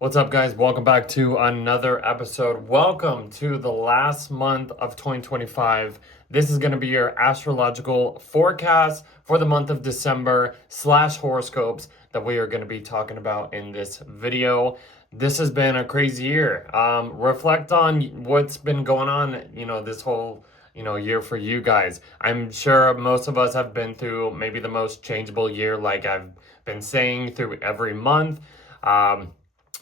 What's up, guys? Welcome back to another episode. Welcome to the last month of 2025. This is going to be your astrological forecast for the month of December / horoscopes that we are going to be talking about in this video. This has been a crazy year. Reflect on what's been going on, this whole year for you guys. I'm sure most of us have been through maybe the most changeable year, like I've been saying through every month.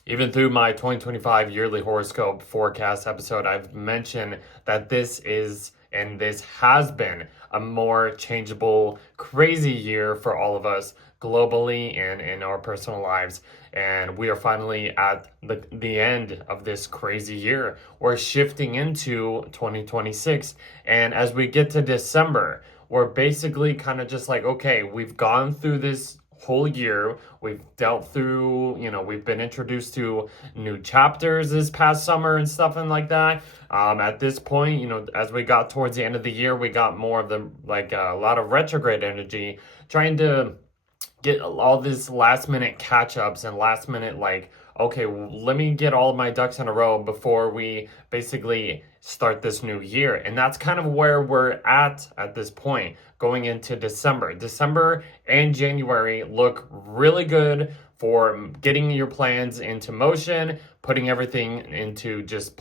Even through my 2025 yearly horoscope forecast episode, I've mentioned that this has been a more changeable, crazy year for all of us globally and in our personal lives. And we are finally at the end of this crazy year. We're shifting into 2026. And as we get to December, we're basically kind of just like, okay, we've gone through this whole year. We've dealt through, we've been introduced to new chapters this past summer and stuff and like that. At this point, as we got towards the end of the year, we got more of the, a lot of retrograde energy, trying to get all this last minute catch ups and last minute, okay, let me get all of my ducks in a row before we basically start this new year. And that's kind of where we're at this point going into December. December and January look really good for getting your plans into motion, putting everything into just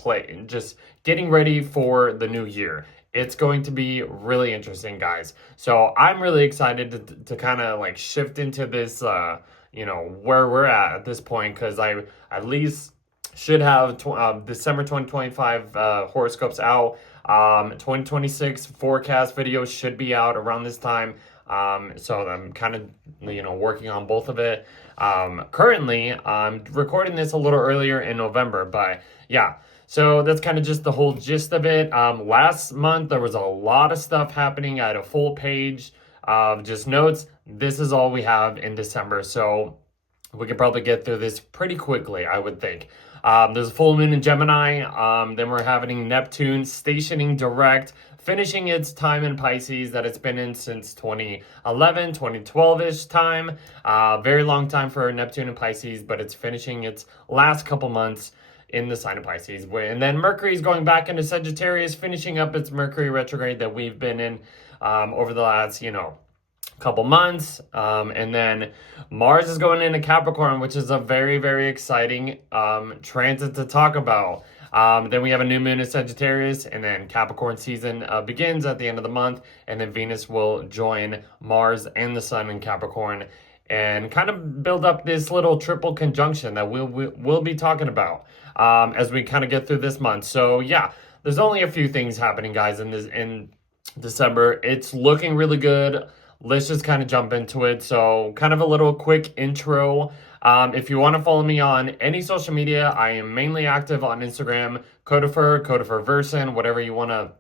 getting ready for the new year. It's going to be really interesting, guys. So I'm really excited to kind of shift into this, where we're at this point, because I at least should have December 2025 horoscopes out. 2026 forecast videos should be out around this time. So I'm kind of, working on both of it. Currently, I'm recording this a little earlier in November, but yeah. So that's kind of just the whole gist of it. Last month, there was a lot of stuff happening. I had a full page of just notes. This is all we have in December. So we could probably get through this pretty quickly, I would think. There's a full moon in Gemini. Then we're having Neptune stationing direct, finishing its time in Pisces that it's been in since 2011, 2012-ish time. Very long time for Neptune and Pisces, but it's finishing its last couple months in the sign of Pisces. And then Mercury is going back into Sagittarius, finishing up its Mercury Retrograde that we've been in over the last, couple months. And then Mars is going into Capricorn, which is a very, very exciting transit to talk about. Then we have a new moon in Sagittarius, and then Capricorn season begins at the end of the month, and then Venus will join Mars and the Sun in Capricorn and kind of build up this little triple conjunction that we'll be talking about as we kind of get through this month. So yeah, there's only a few things happening, guys, in December. It's looking really good. Let's just kind of jump into it. So kind of a little quick intro. If you want to follow me on any social media, I am mainly active on Instagram, Codeferverson, whatever you want to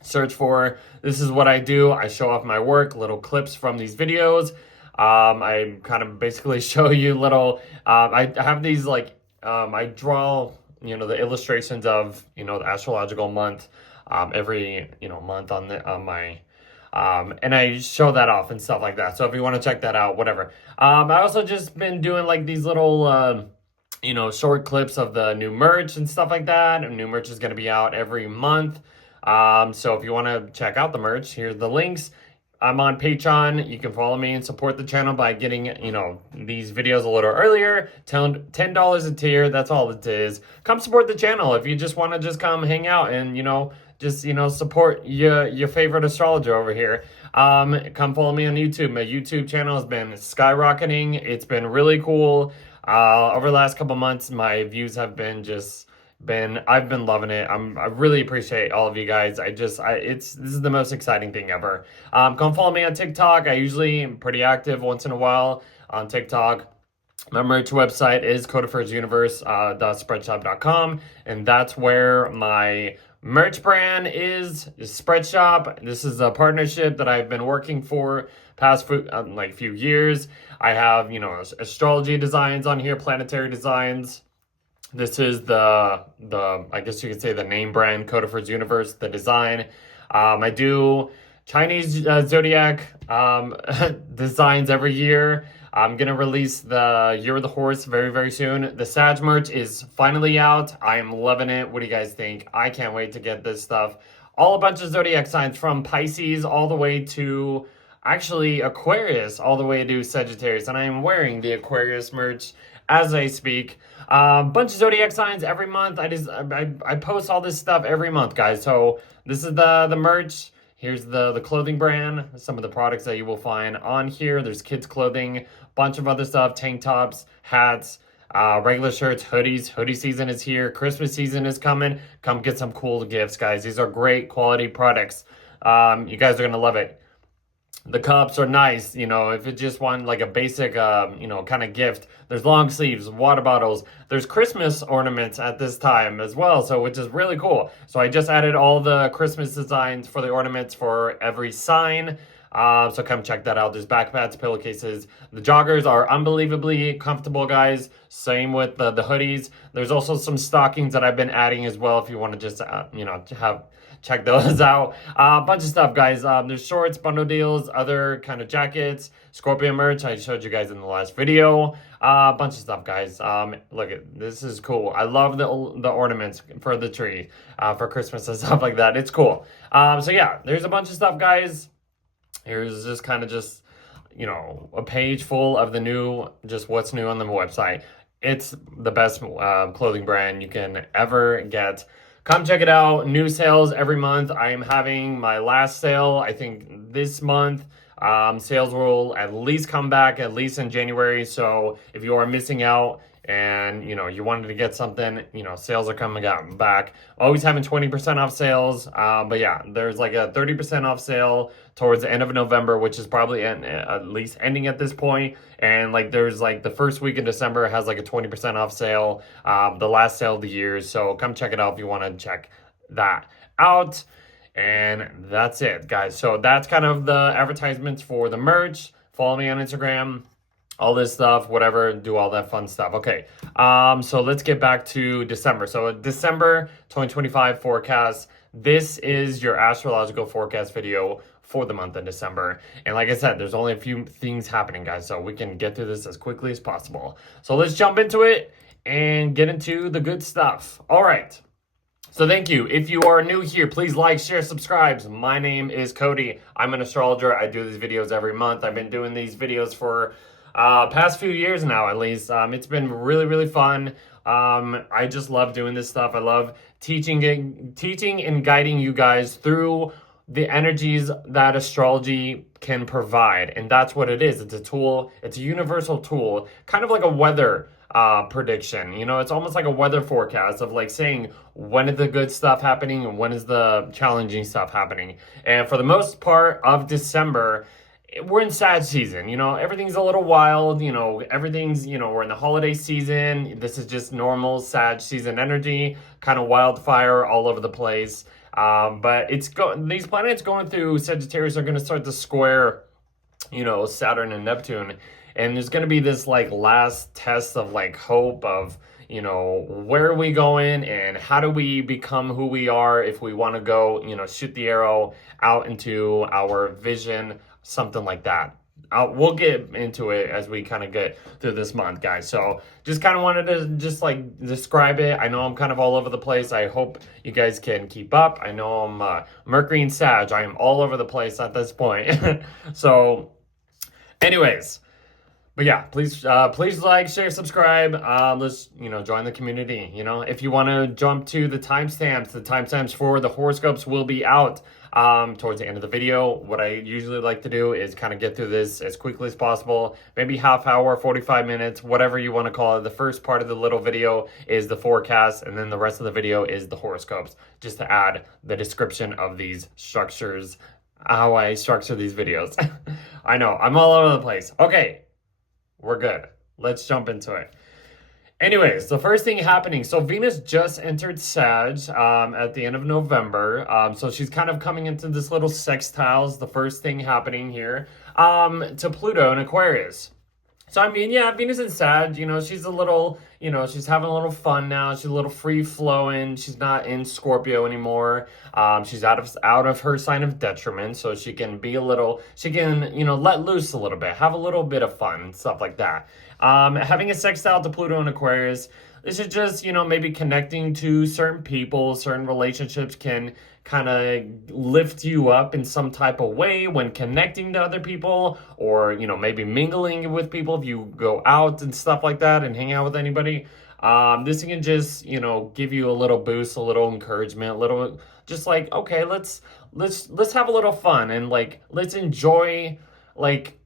search for. This is what I do. I show off my work, little clips from these videos. I kind of basically show you little, I have these I draw, the illustrations of, the astrological month, every, month on my, and I show that off and stuff like that. So if you want to check that out, whatever. I also just been doing these little, short clips of the new merch and stuff like that. And new merch is going to be out every month. So if you want to check out the merch, here's the links. I'm on Patreon. You can follow me and support the channel by getting, these videos a little earlier. $10 a tier. That's all it is. Come support the channel if you just want to just come hang out and, support your favorite astrologer over here. Come follow me on YouTube. My YouTube channel has been skyrocketing. It's been really cool. Over the last couple months, my views have been I've been loving it. I really appreciate all of you guys. This is the most exciting thing ever. Come follow me on TikTok. I usually am pretty active once in a while on TikTok. My merch website is codefersuniverse.spreadshop.com, and that's where my merch brand is Spreadshop. This is a partnership that I've been working for past few years. I have, astrology designs on here, planetary designs. This is the I guess you could say the name brand, Codefer's Universe, the design. I do Chinese zodiac designs every year. I'm gonna release the Year of the Horse very, very soon. The Sag merch is finally out. I am loving it. What do you guys think? I can't wait to get this stuff. All a bunch of zodiac signs from Pisces all the way to actually Aquarius, all the way to Sagittarius. And I am wearing the Aquarius merch as I speak. Bunch of zodiac signs every month. I post all this stuff every month, guys. So this is the merch. Here's the clothing brand, some of the products that you will find on here. There's kids clothing, bunch of other stuff, tank tops, hats, regular shirts, hoodies. Hoodie season is here. Christmas season is coming. Come get some cool gifts, guys. These are great quality products. You guys are going to love it. The cups are nice, you know, if you just want like a basic, you know, kind of gift. There's long sleeves, water bottles. There's Christmas ornaments at this time as well, so which is really cool. So I just added all the Christmas designs for the ornaments for every sign. So come check that out. There's backpacks, pillowcases. The joggers are unbelievably comfortable, guys. Same with the hoodies. There's also some stockings that I've been adding as well if you want to just, you know, check those out. A bunch of stuff, guys. There's shorts, bundle deals, other kind of jackets, Scorpio merch I showed you guys in the last video. A bunch of stuff, guys. Look, this is cool. I love the ornaments for the tree for Christmas and stuff like that. It's cool. So yeah, there's a bunch of stuff, guys. Here's just kind of just, you know, a page full of the new, just what's new on the website. It's the best clothing brand you can ever get. Come check it out. New sales every month. I am having my last sale, I think this month. Sales will at least come back at least in January. So if you are missing out and, you know, you wanted to get something, you know, sales are coming back. Always having 20% off sales. But yeah, there's like a 30% off sale towards the end of November, which is probably at least ending at this point. And like there's like the first week in December has like a 20% off sale, the last sale of the year. So come check it out if you want to check that out. And that's it, guys. So that's kind of the advertisements for the merch. Follow me on Instagram, all this stuff, whatever, do all that fun stuff. Okay, so let's get back to December. So December 2025 forecast. This is your astrological forecast video for the month of December. And like I said, there's only a few things happening, guys, so we can get through this as quickly as possible. So let's jump into it and get into the good stuff. All right. So thank you. If you are new here, please like, share, subscribe. My name is Cody. I'm an astrologer. I do these videos every month. I've been doing these videos for past few years now, at least. It's been really, really fun. I just love doing this stuff. I love teaching and guiding you guys through the energies that astrology can provide. And that's what it is. It's a tool. It's a universal tool, kind of like a weather prediction. You know, it's almost like a weather forecast of like saying when is the good stuff happening and when is the challenging stuff happening. And for the most part of December, we're in Sag season. You know, everything's a little wild. You know, everything's, you know, we're in the holiday season. This is just normal Sag season energy, kind of wildfire all over the place. But these planets going through Sagittarius are going to start to square, you know, Saturn and Neptune. And there's going to be this like last test of like hope of, you know, where are we going and how do we become who we are if we want to go, you know, shoot the arrow out into our vision, something like that. We'll get into it as we kind of get through this month, guys. So just kind of wanted to just like describe it. I know I'm kind of all over the place. I hope you guys can keep up. I know I'm Mercury and Sag. I am all over the place at this point. So anyways, but yeah, please like, share, subscribe. Let's, you know, join the community. You know, if you want to jump to the timestamps for the horoscopes will be out towards the end of the video. What I usually like to do is kind of get through this as quickly as possible, maybe half hour, 45 minutes, whatever you want to call it. The first part of the little video is the forecast, and then the rest of the video is the horoscopes, just to add the description of these structures, how I structure these videos. I know, I'm all over the place. Okay. We're good. Let's jump into it. Anyways, the first thing happening. So Venus just entered Sag at the end of November. So she's kind of coming into this little sextiles. The first thing happening here to Pluto in Aquarius. So I mean, yeah, Venus in Sag, she's a little, she's having a little fun now. She's a little free flowing. She's not in Scorpio anymore. She's out of her sign of detriment, so she can be a little, she can, let loose a little bit, have a little bit of fun and stuff like that. Having a sextile to Pluto and Aquarius, this is just, maybe connecting to certain people, certain relationships can kind of lift you up in some type of way when connecting to other people, or maybe mingling with people if you go out and stuff like that and hang out with anybody. This can just give you a little boost, a little encouragement, a little just like, okay, let's have a little fun, and like let's enjoy, like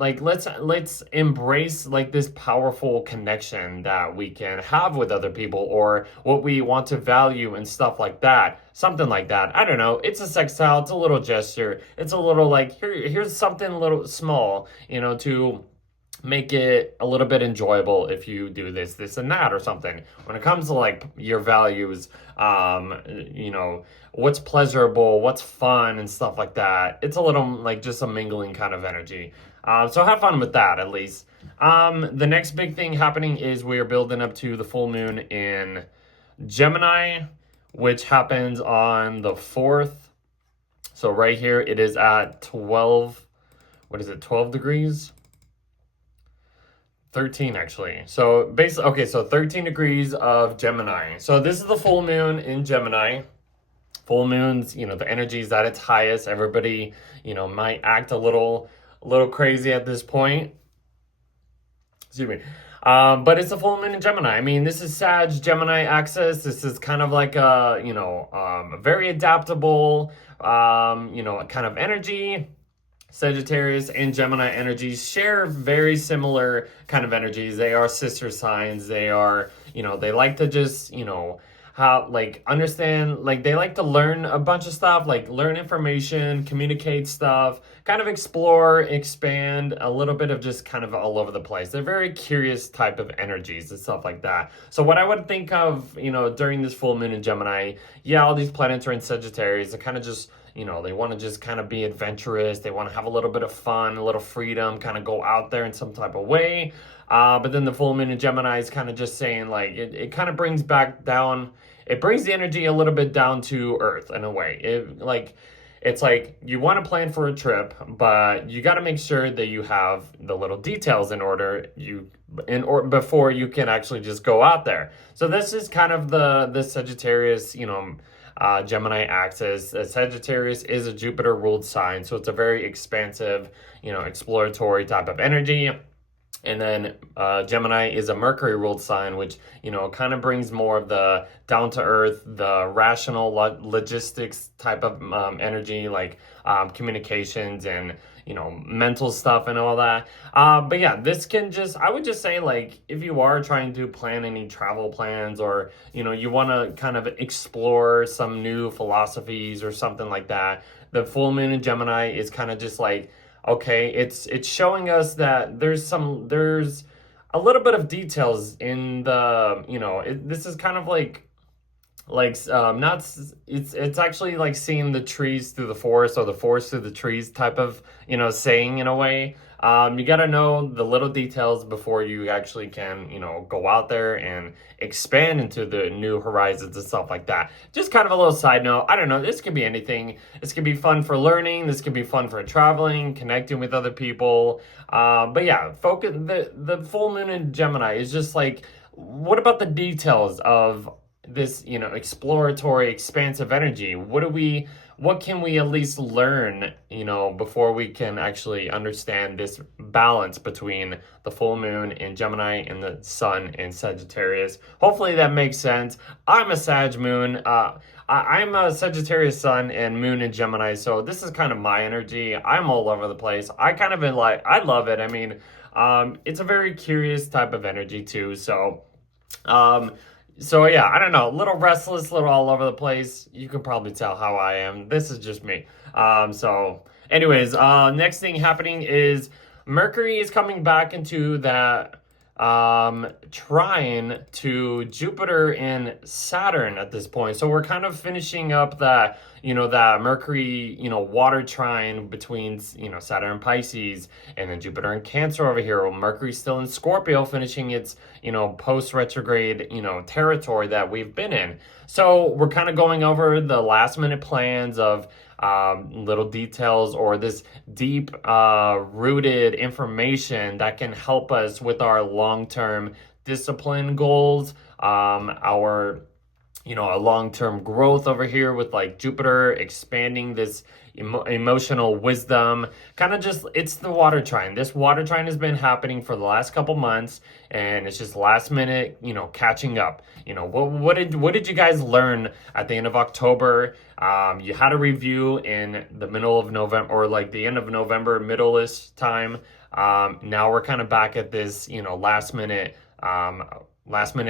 let's embrace like this powerful connection that we can have with other people, or what we want to value and stuff like that, something like that. I don't know, it's a sextile, it's a little gesture, it's a little like, here's something a little small, to make it a little bit enjoyable if you do this and that or something. When it comes to like your values, what's pleasurable, what's fun and stuff like that, it's a little like just a mingling kind of energy. So have fun with that at least. The next big thing happening is we are building up to the full moon in Gemini, which happens on the 4th. So right here it is at 12, 12 degrees? 13 actually. So basically, okay, so 13 degrees of Gemini. So this is the full moon in Gemini. Full moons, the energy is at its highest. Everybody, might act a little crazy at this point. Excuse me. But it's a full moon in Gemini. I mean, this is Sag Gemini axis. This is kind of like a, very adaptable, kind of energy. Sagittarius and Gemini energies share very similar kind of energies. They are sister signs. They are, they like to just, how, like, understand, like, they like to learn a bunch of stuff, like, learn information, communicate stuff, kind of explore, expand, a little bit of just kind of all over the place. They're very curious type of energies and stuff like that. So what I would think of, during this full moon in Gemini, yeah, all these planets are in Sagittarius. They kind of just, they want to just kind of be adventurous. They want to have a little bit of fun, a little freedom, kind of go out there in some type of way. But then the full moon in Gemini is kind of just saying, like, it kind of brings back down, it brings the energy a little bit down to earth in a way. It's like you want to plan for a trip, but you got to make sure that you have the little details in order before you can actually just go out there. So this is kind of the Sagittarius, Gemini axis. Sagittarius is a Jupiter ruled sign, so it's a very expansive, exploratory type of energy. And then Gemini is a Mercury ruled sign, which, kind of brings more of the down to earth, the rational logistics type of energy, like communications and, mental stuff and all that. But yeah, this can I would just say, like, if you are trying to plan any travel plans, or, you want to kind of explore some new philosophies or something like that, the full moon in Gemini is kind of just like, okay, it's showing us that there's a little bit of details in the, this is kind of like not, it's actually like seeing the trees through the forest, or the forest through the trees type of, saying in a way. You got to know the little details before you actually can, go out there and expand into the new horizons and stuff like that. Just kind of a little side note. I don't know. This could be anything. This could be fun for learning. This could be fun for traveling, connecting with other people. But yeah, focus. The full moon in Gemini is just like, what about the details of this, exploratory, expansive energy? What can we at least learn, before we can actually understand this balance between the full moon in Gemini and the sun in Sagittarius? Hopefully that makes sense. I'm a Sag moon. I'm a Sagittarius sun and moon in Gemini, so this is kind of my energy. I'm all over the place. I kind of I love it. I mean, it's a very curious type of energy too. So yeah, I don't know, a little restless, a little all over the place. You can probably tell how I am. This is just me. So anyways, next thing happening is Mercury is coming back into that trine to Jupiter and Saturn at this point. So we're kind of finishing up that, that Mercury, water trine between, Saturn and Pisces, and then Jupiter and Cancer over here. Well, Mercury's still in Scorpio, finishing its, post retrograde, territory that we've been in. So we're kind of going over the last minute plans of little details or this deep rooted information that can help us with our long-term discipline goals, our a long-term growth over here with like Jupiter expanding this emotional wisdom. Kind of just, it's the water trine. This water trine has been happening for the last couple months, and it's just last minute, catching up. What did you guys learn at the end of October? You had a review in the middle of November, or like the end of November, middle-ish time. Now we're kind of back at this, last minute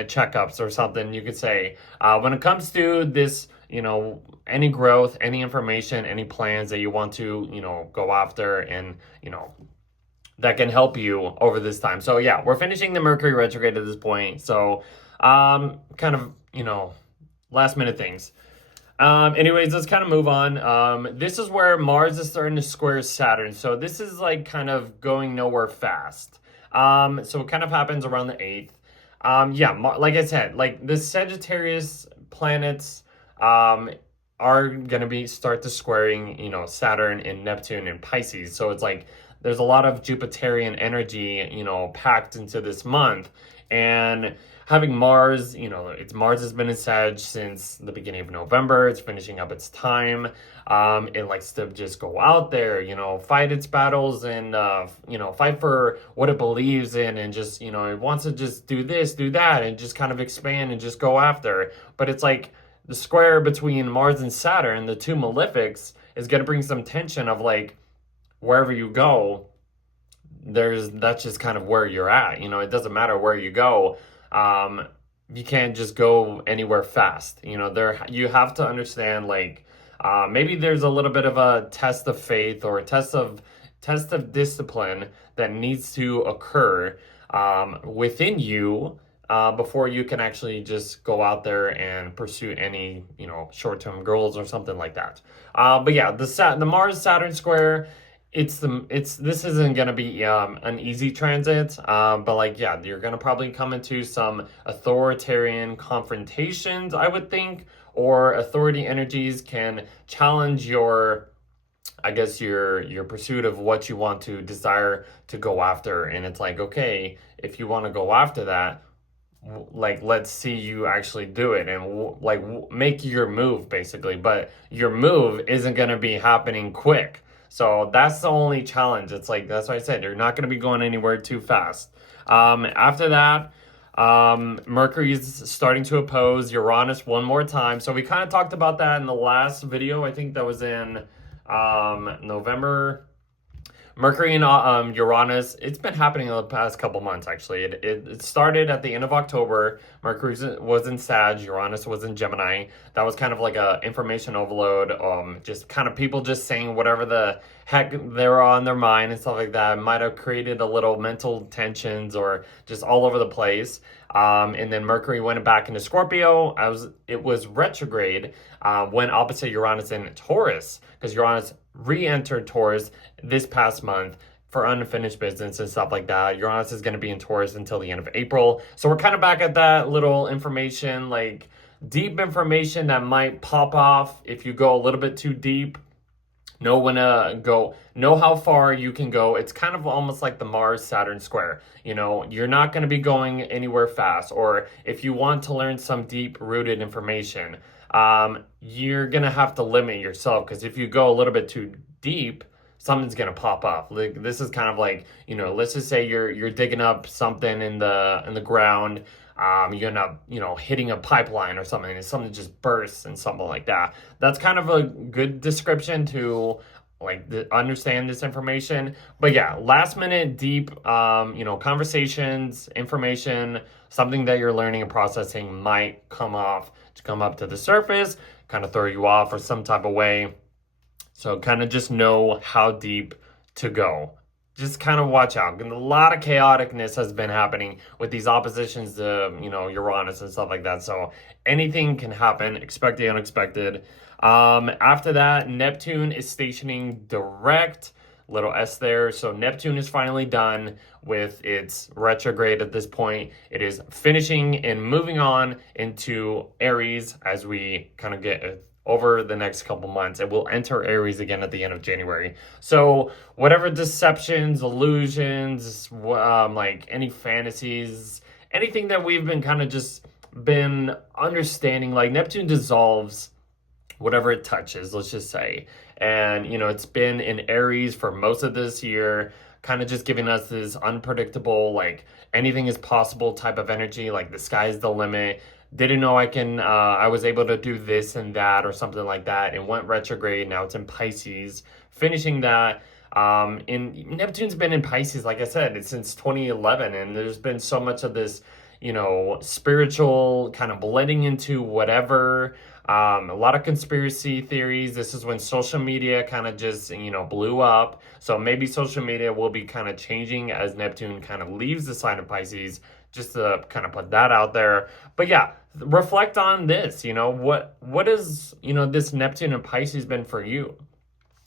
checkups or something you could say. When it comes to this, any growth, any information, any plans that you want to, go after and, that can help you over this time. So yeah, we're finishing the Mercury retrograde at this point. So, kind of, last minute things. Anyways, let's kind of move on. This is where Mars is starting to square Saturn. So this is like kind of going nowhere fast. So it kind of happens around the 8th. Like I said, like the Sagittarius planets are going to be start to squaring, Saturn and Neptune and Pisces. So it's like there's a lot of Jupiterian energy, packed into this month. And having Mars, Mars has been in Sag since the beginning of November. It's finishing up its time. It likes to just go out there, fight its battles and, fight for what it believes in, and just, it wants to just do this, do that, and just kind of expand and just go after. But it's like the square between Mars and Saturn, the two malefics, is going to bring some tension of like, wherever you go, that's just kind of where you're at. It doesn't matter where you go. You can't just go anywhere fast. You have to understand, like, maybe there's a little bit of a test of faith or a test of discipline that needs to occur within you before you can actually just go out there and pursue any short-term goals or something like that. But yeah, the Mars Saturn square, this isn't gonna be an easy transit, but like, yeah, you're gonna probably come into some authoritarian confrontations, I would think, or authority energies can challenge your pursuit of what you want to desire to go after. And it's like, okay, if you want to go after that, like, let's see you actually do it and make your move, basically. But your move isn't going to be happening quick. So that's the only challenge. It's like, that's why I said, you're not going to be going anywhere too fast. After that, Mercury is starting to oppose Uranus one more time. So we kind of talked about that in the last video. I think that was in November. Mercury and Uranus, it's been happening in the past couple months, actually. It started at the end of October. Mercury was in Sag, Uranus was in Gemini. That was kind of like a information overload, just kind of people just saying whatever the heck they were on their mind and stuff like that. It might have created a little mental tensions or just all over the place. And then Mercury went back into Scorpio. It was retrograde, went opposite Uranus in Taurus, because Uranus re-entered Taurus this past month for unfinished business and stuff like that. Uranus is going to be in Taurus until the end of April. So we're kind of back at that little information, like deep information that might pop off if you go a little bit too deep. Know when to go, know how far you can go. It's kind of almost like the Mars Saturn square. You're not going to be going anywhere fast. Or if you want to learn some deep rooted information, you're going to have to limit yourself, because if you go a little bit too deep, something's going to pop up. Like, this is kind of like, let's just say you're digging up something in the ground. You're not, hitting a pipeline or something, and something just bursts and something like that. That's kind of a good description to understand this information. But yeah, last minute deep, conversations, information, something that you're learning and processing might come up to the surface, kind of throw you off or some type of way. So kind of just know how deep to go. just kind of watch out. And a lot of chaoticness has been happening with these oppositions to, you know, Uranus and stuff like that. So anything can happen. Expect the unexpected. After that, Neptune is stationing direct, little S there. So Neptune is finally done with its retrograde at this point. It is finishing and moving on into Aries as we kind of get over the next couple months. It will enter Aries again at the end of January. So whatever deceptions, illusions, like any fantasies, anything that we've been kind of just been understanding, like Neptune dissolves whatever it touches, let's just say. And, you know, it's been in Aries for most of this year, kind of just giving us this unpredictable, like anything is possible type of energy, like the sky's the limit. Didn't know I was able to do this and that or something like that. It went retrograde. Now it's in Pisces, finishing that. Neptune's been in Pisces, like I said, it's since 2011. And there's been so much of this, you know, spiritual kind of blending into whatever. A lot of conspiracy theories. This is when social media kind of just, you know, blew up. So maybe social media will be kind of changing as Neptune kind of leaves the sign of Pisces, just to kind of put that out there. But yeah, reflect on this, you know, what is, you know, this Neptune and Pisces been for you?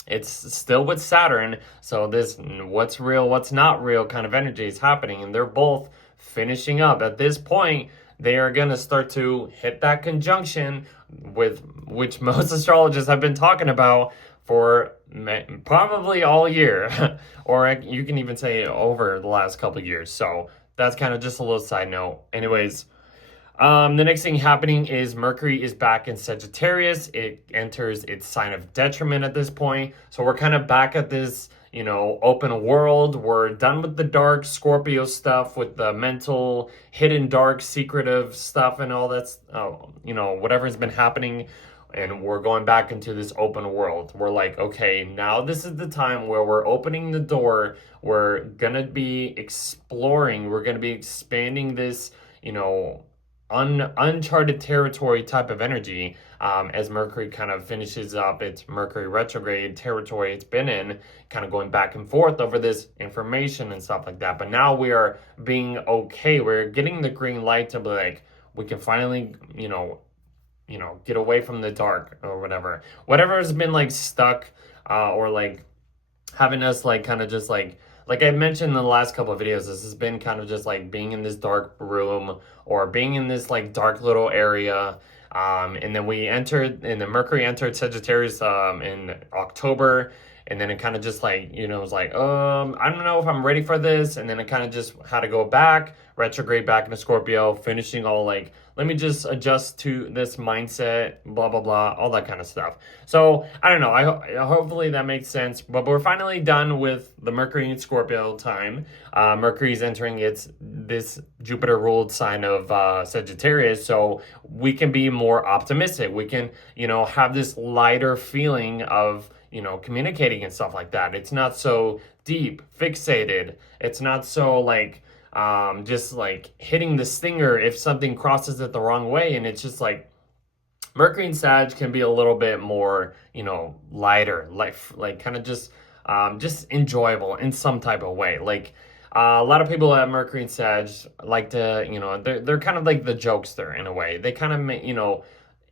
It's still with Saturn. So this what's real, what's not real kind of energy is happening. And they're both finishing up. At this point, they are going to start to hit that conjunction with which most astrologers have been talking about for probably all year, or you can even say over the last couple of years. So that's kind of just a little side note. Anyways, the next thing happening is Mercury is back in Sagittarius. It enters its sign of detriment at this point. So we're kind of back at this, you know, open world. We're done with the dark Scorpio stuff, with the mental, hidden, dark, secretive stuff and all that's, you know, whatever's been happening. And we're going back into this open world. We're like, okay, now this is the time where we're opening the door. We're going to be exploring. We're going to be expanding this, you know, uncharted territory type of energy, as Mercury kind of finishes up its Mercury retrograde territory it's been in, kind of going back and forth over this information and stuff like that. But now we are being okay. We're getting the green light to be like, we can finally, you know, get away from the dark or whatever has been like stuck, or like having us like kind of just like I mentioned in the last couple of videos, this has been kind of just like being in this dark room or being in this like dark little area. And then the Mercury entered Sagittarius in October. And then it kind of just like, you know, it was like, I don't know if I'm ready for this. And then it kind of just had to go back, retrograde back into Scorpio, finishing all like, let me just adjust to this mindset, blah, blah, blah, all that kind of stuff. So I don't know. Hopefully that makes sense. But we're finally done with the Mercury in Scorpio time. Mercury's entering this Jupiter ruled sign of Sagittarius. So we can be more optimistic. We can, you know, have this lighter feeling of, you know, communicating and stuff like that. It's not so deep, fixated. It's not so like, just like hitting the stinger if something crosses it the wrong way. And it's just like, Mercury and Sag can be a little bit more, you know, lighter, like kind of just enjoyable in some type of way. Like, a lot of people at Mercury and Sag like to, you know, they're kind of like the jokester in a way. They kind of, you know,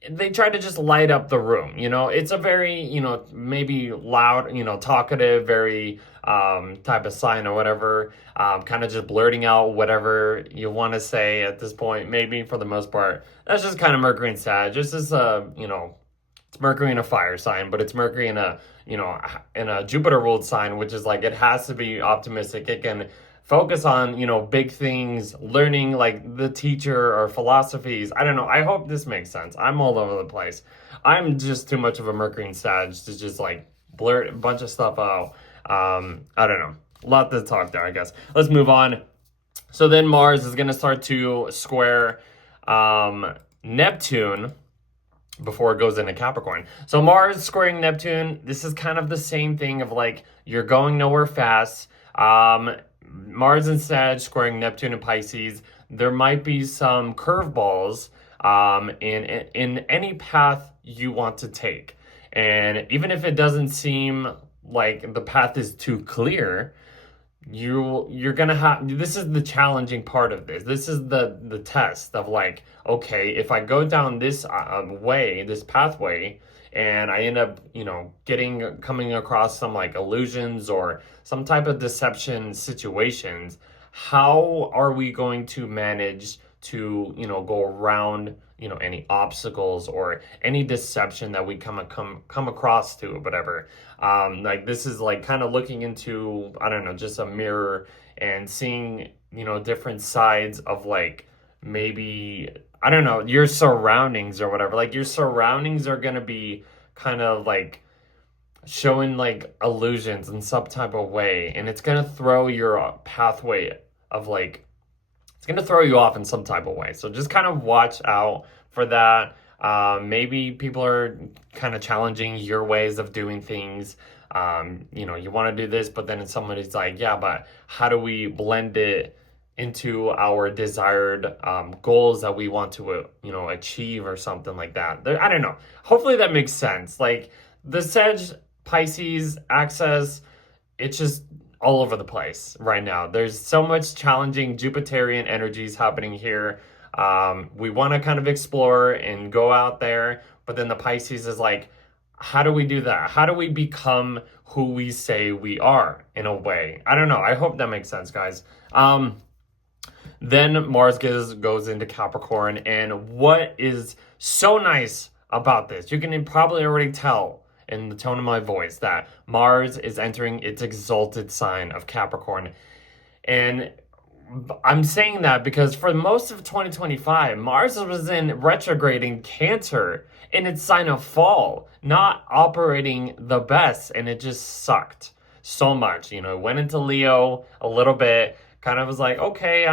they try to just light up the room, you know. It's a very, you know, maybe loud, you know, talkative, very type of sign or whatever, kind of just blurting out whatever you want to say at this point, maybe for the most part. That's just kind of Mercury and Sag. Just as you know, it's Mercury in a fire sign, but it's Mercury in a, you know, in a Jupiter ruled sign, which is like, it has to be optimistic. It can focus on, you know, big things, learning like the teacher or philosophies. I don't know. I hope this makes sense. I'm all over the place. I'm just too much of a Mercury and Sag to just like blurt a bunch of stuff out. I don't know. A lot to talk there, I guess. Let's move on. So then Mars is going to start to square Neptune before it goes into Capricorn. So Mars squaring Neptune, this is kind of the same thing of like, you're going nowhere fast. Mars and Sag squaring Neptune and Pisces, there might be some curveballs in any path you want to take. And even if it doesn't seem like the path is too clear, you're gonna have, this is the challenging part of this is the test of like, okay, if I go down this way, this pathway, and I end up, coming across some like illusions or some type of deception situations, how are we going to manage to, go around, any obstacles or any deception that we come across to or whatever. Like this is like kind of looking into, I don't know, just a mirror and seeing, different sides of like maybe, I don't know, your surroundings or whatever. Like your surroundings are going to be kind of like showing like illusions in some type of way, and it's going to throw your pathway of like, it's going to throw you off in some type of way. So just kind of watch out for that. Maybe people are kind of challenging your ways of doing things. You want to do this, but then somebody's like, yeah, but how do we blend it into our desired goals that we want to, achieve or something like that. I don't know. Hopefully that makes sense. Like the Sag Pisces axis, it's just all over the place right now. There's so much challenging Jupiterian energies happening here. We want to kind of explore and go out there, but then the Pisces is like, how do we do that? How do we become who we say we are in a way? I don't know. I hope that makes sense, guys. Then Mars goes into Capricorn, and what is so nice about this, you can probably already tell in the tone of my voice that Mars is entering its exalted sign of Capricorn. And I'm saying that because for most of 2025, Mars was in retrograding Cancer in its sign of fall, not operating the best, and it just sucked so much. It went into Leo a little bit, kind of was like, okay,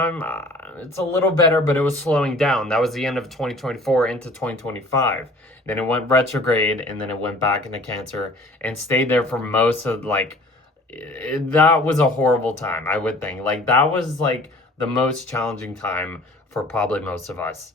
it's a little better, but it was slowing down. That was the end of 2024 into 2025. Then it went retrograde, and then it went back into Cancer and stayed there for most of that was a horrible time, I would think. Like that was like the most challenging time for probably most of us.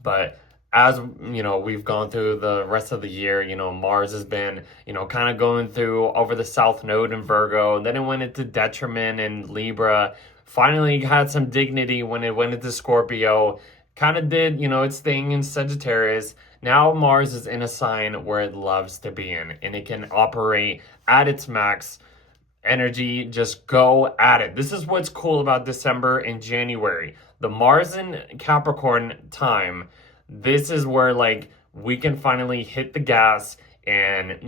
But as we've gone through the rest of the year, Mars has been, kind of going through over the South Node in Virgo. Then it went into detriment in Libra. Finally had some dignity when it went into Scorpio. Kind of did, its thing in Sagittarius. Now Mars is in a sign where it loves to be in, and it can operate at its max energy. Just go at it. This is what's cool about December and January. The Mars in Capricorn time, this is where like we can finally hit the gas and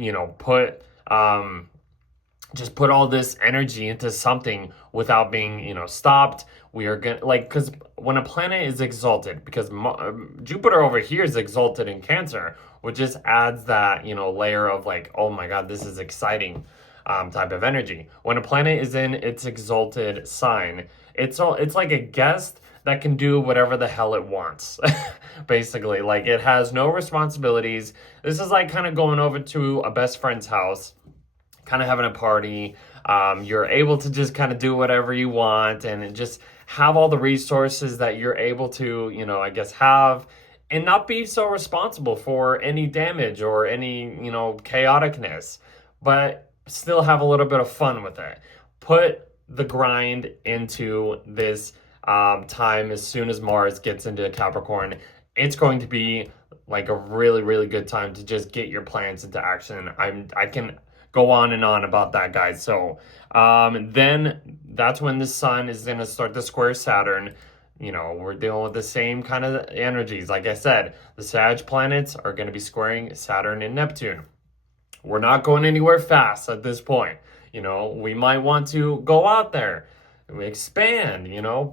just put all this energy into something without being stopped. We are gonna because when a planet is exalted, because Jupiter over here is exalted in Cancer, which just adds that layer of like, oh my god, this is exciting type of energy. When a planet is in its exalted sign, it's like a guest that can do whatever the hell it wants. Basically, like it has no responsibilities. This is like kind of going over to a best friend's house, kind of having a party. You're able to just kind of do whatever you want and just have all the resources that you're able to, I guess have, and not be so responsible for any damage or any, chaoticness, but still have a little bit of fun with it. Put the grind into this time. As soon as Mars gets into Capricorn, it's going to be like a really, really good time to just get your plans into action. I can go on and on about that, guys. So then that's when the sun is going to start to square Saturn. We're dealing with the same kind of energies. Like I said, the Sag planets are going to be squaring Saturn and Neptune. We're not going anywhere fast at this point. We might want to go out there, expand,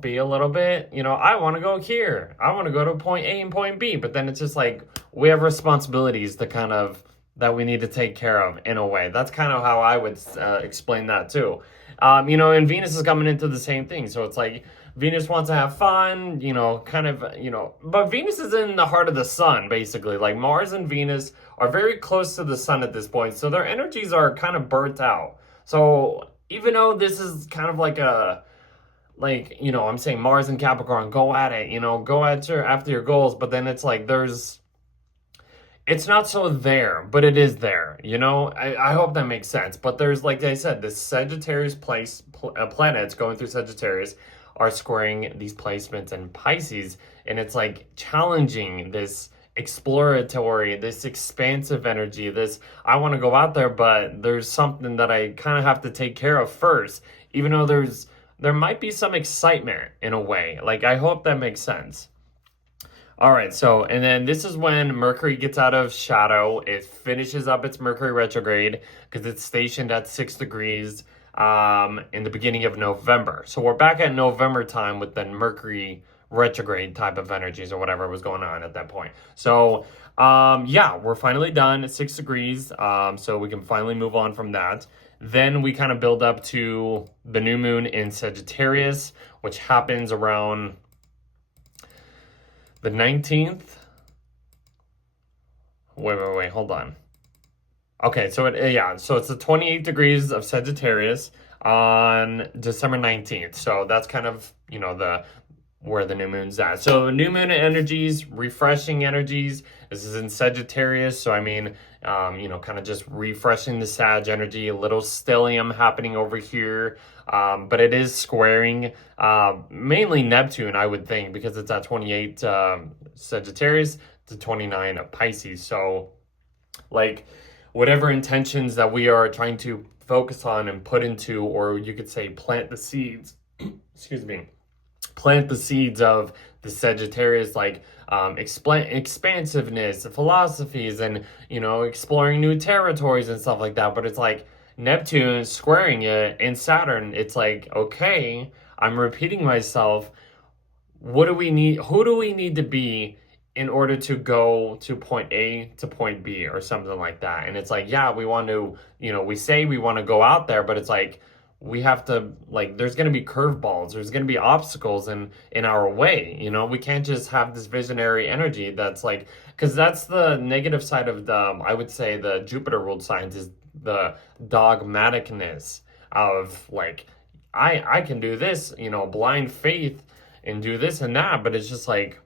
be a little bit, I want to go here. I want to go to point A and point B. But then it's just like we have responsibilities that we need to take care of in a way. That's kind of how I would explain that too. And Venus is coming into the same thing. So it's like Venus wants to have fun, but Venus is in the heart of the sun, basically. Like Mars and Venus are very close to the sun at this point. So their energies are kind of burnt out. So even though this is kind of like I'm saying Mars and Capricorn, go at it, go after your goals. But then it's like it's not so there, but it is there. You know, I hope that makes sense. But there's, like I said, this Sagittarius planets going through Sagittarius are squaring these placements in Pisces, and it's like challenging this exploratory, this expansive energy, this I want to go out there, but there's something that I kind of have to take care of first, even though there might be some excitement in a way. Like, I hope that makes sense. All right, so, and then this is when Mercury gets out of shadow. It finishes up its Mercury retrograde because it's stationed at 6 degrees in the beginning of November. So we're back at November time with the Mercury retrograde type of energies or whatever was going on at that point. So, yeah, we're finally done at 6 degrees. So we can finally move on from that. Then we kind of build up to the new moon in Sagittarius, which happens around the 19th. Wait, hold on. Okay, so so it's the 28 degrees of Sagittarius on December 19th. So that's kind of, you know, where the new moon's at. So new moon energies, refreshing energies. This is in Sagittarius. So I mean, you know, kind of just refreshing the Sag energy, a little stellium happening over here. But it is squaring mainly Neptune, I would think, because it's at 28 Sagittarius to 29 of Pisces. So like whatever intentions that we are trying to focus on and put into, or you could say plant the seeds, excuse me, plant the seeds of the Sagittarius, like expansiveness, philosophies, and, you know, exploring new territories and stuff like that. But it's like Neptune squaring it in Saturn. It's like, okay, I'm repeating myself. What do we need? Who do we need to be in order to go to point A to point B or something like that? And it's like, yeah, we want to, you know, we say we want to go out there, but it's like, we have to, like, there's going to be curveballs, there's going to be obstacles in our way. You know, we can't just have this visionary energy that's like, because that's the negative side of the, I would say, the Jupiter ruled signs, is the dogmaticness of like, I can do this, you know, blind faith and do this and that. But it's just like,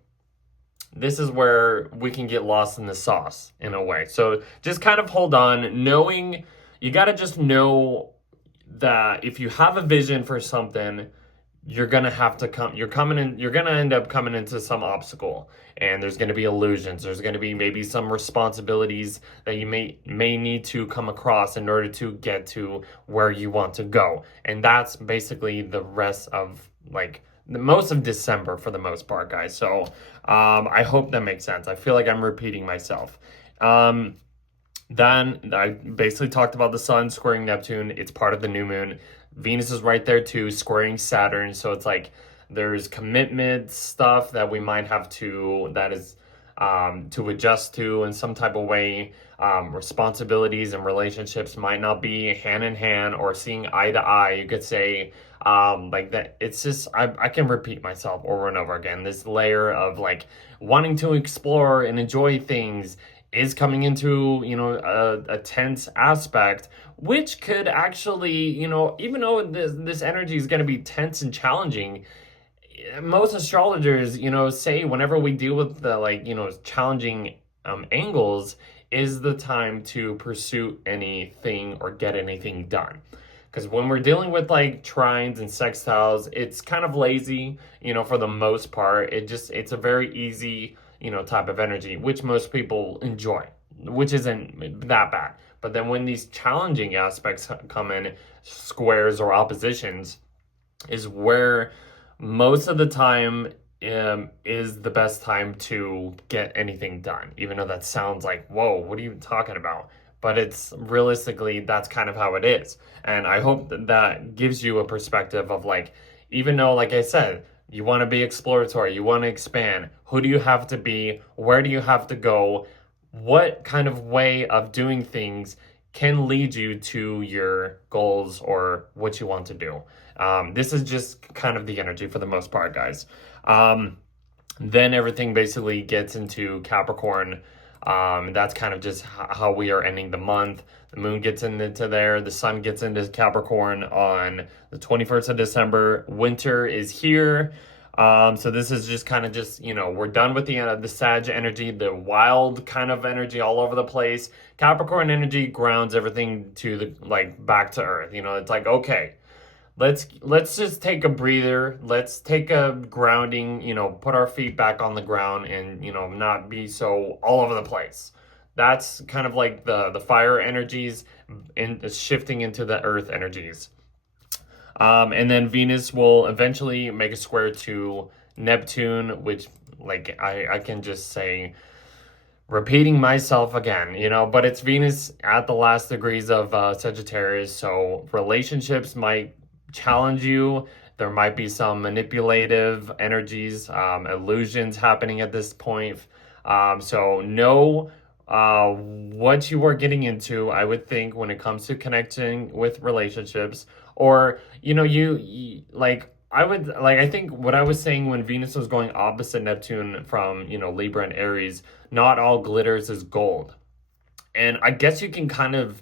this is where we can get lost in the sauce in a way. So just kind of hold on, knowing, you got to just know that if you have a vision for something, you're going to have to you're going to end up coming into some obstacle, and there's going to be illusions. There's going to be maybe some responsibilities that you may need to come across in order to get to where you want to go. And that's basically the rest of, like, the most of December for the most part, guys. So I hope that makes sense. I feel like I'm repeating myself. Then I basically talked about the sun squaring Neptune. It's part of the new moon. Venus is right there too, squaring Saturn. So it's like there's commitment stuff that we might have to, that is to adjust to in some type of way. Responsibilities and relationships might not be hand in hand or seeing eye to eye. You could say like that. It's just, I can repeat myself over and over again. This layer of like wanting to explore and enjoy things is coming into, you know, a tense aspect, which could actually, you know, even though this energy is going to be tense and challenging, most astrologers, you know, say whenever we deal with the, like, you know, challenging angles is the time to pursue anything or get anything done. Because when we're dealing with like trines and sextiles, it's kind of lazy, you know, for the most part. It's a very easy, you know, type of energy, which most people enjoy, which isn't that bad. But then when these challenging aspects come in, squares or oppositions, is where most of the time is the best time to get anything done. Even though that sounds like, whoa, what are you talking about? But it's realistically, that's kind of how it is. And I hope that gives you a perspective of like, even though, like I said, you want to be exploratory, you want to expand, who do you have to be? Where do you have to go? What kind of way of doing things can lead you to your goals or what you want to do? This is just kind of the energy for the most part, guys. Then everything basically gets into Capricorn. That's kind of just how we are ending the month. The moon gets into there. The sun gets into Capricorn on the 21st of December. Winter is here. So this is just kind of just, you know, we're done with the Sag energy, the wild kind of energy all over the place. Capricorn energy grounds everything to the, like, back to earth. You know, it's like, okay, let's just take a breather. Let's take a grounding, you know, put our feet back on the ground and, you know, not be so all over the place. That's kind of like the fire energies and shifting into the earth energies. And then Venus will eventually make a square to Neptune, which, like, I can just say, repeating myself again, you know, but it's Venus at the last degrees of Sagittarius, so relationships might challenge you. There might be some manipulative energies, illusions happening at this point. So know what you are getting into, I would think, when it comes to connecting with relationships. Or, you know, you like, I think what I was saying when Venus was going opposite Neptune from, you know, Libra and Aries, not all glitters is gold. And I guess you can kind of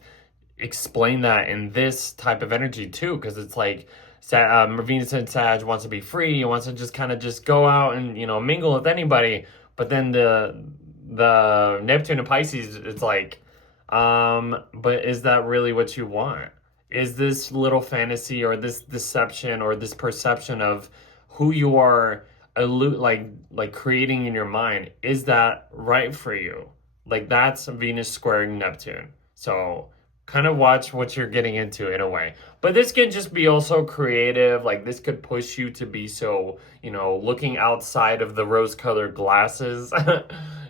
explain that in this type of energy too, because it's like Venus and Sag wants to be free, he wants to just kind of just go out and, you know, mingle with anybody. But then the Neptune and Pisces, it's like, but is that really what you want? Is this little fantasy or this deception or this perception of who you are like creating in your mind, is that right for you? Like, that's Venus squaring Neptune. So kind of watch what you're getting into in a way. But this can just be also creative. Like, this could push you to be so, you know, looking outside of the rose-colored glasses.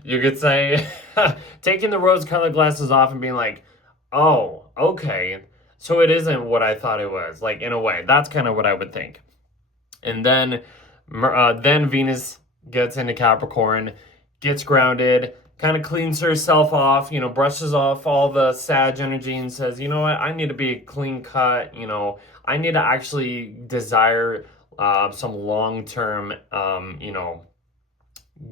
You could say, taking the rose-colored glasses off and being like, oh, okay, so it isn't what I thought it was. Like, in a way, that's kind of what I would think. And then Venus gets into Capricorn, gets grounded, kind of cleans herself off, you know, brushes off all the Sag energy and says, you know what, I need to be clean cut, you know, I need to actually desire some long-term, you know,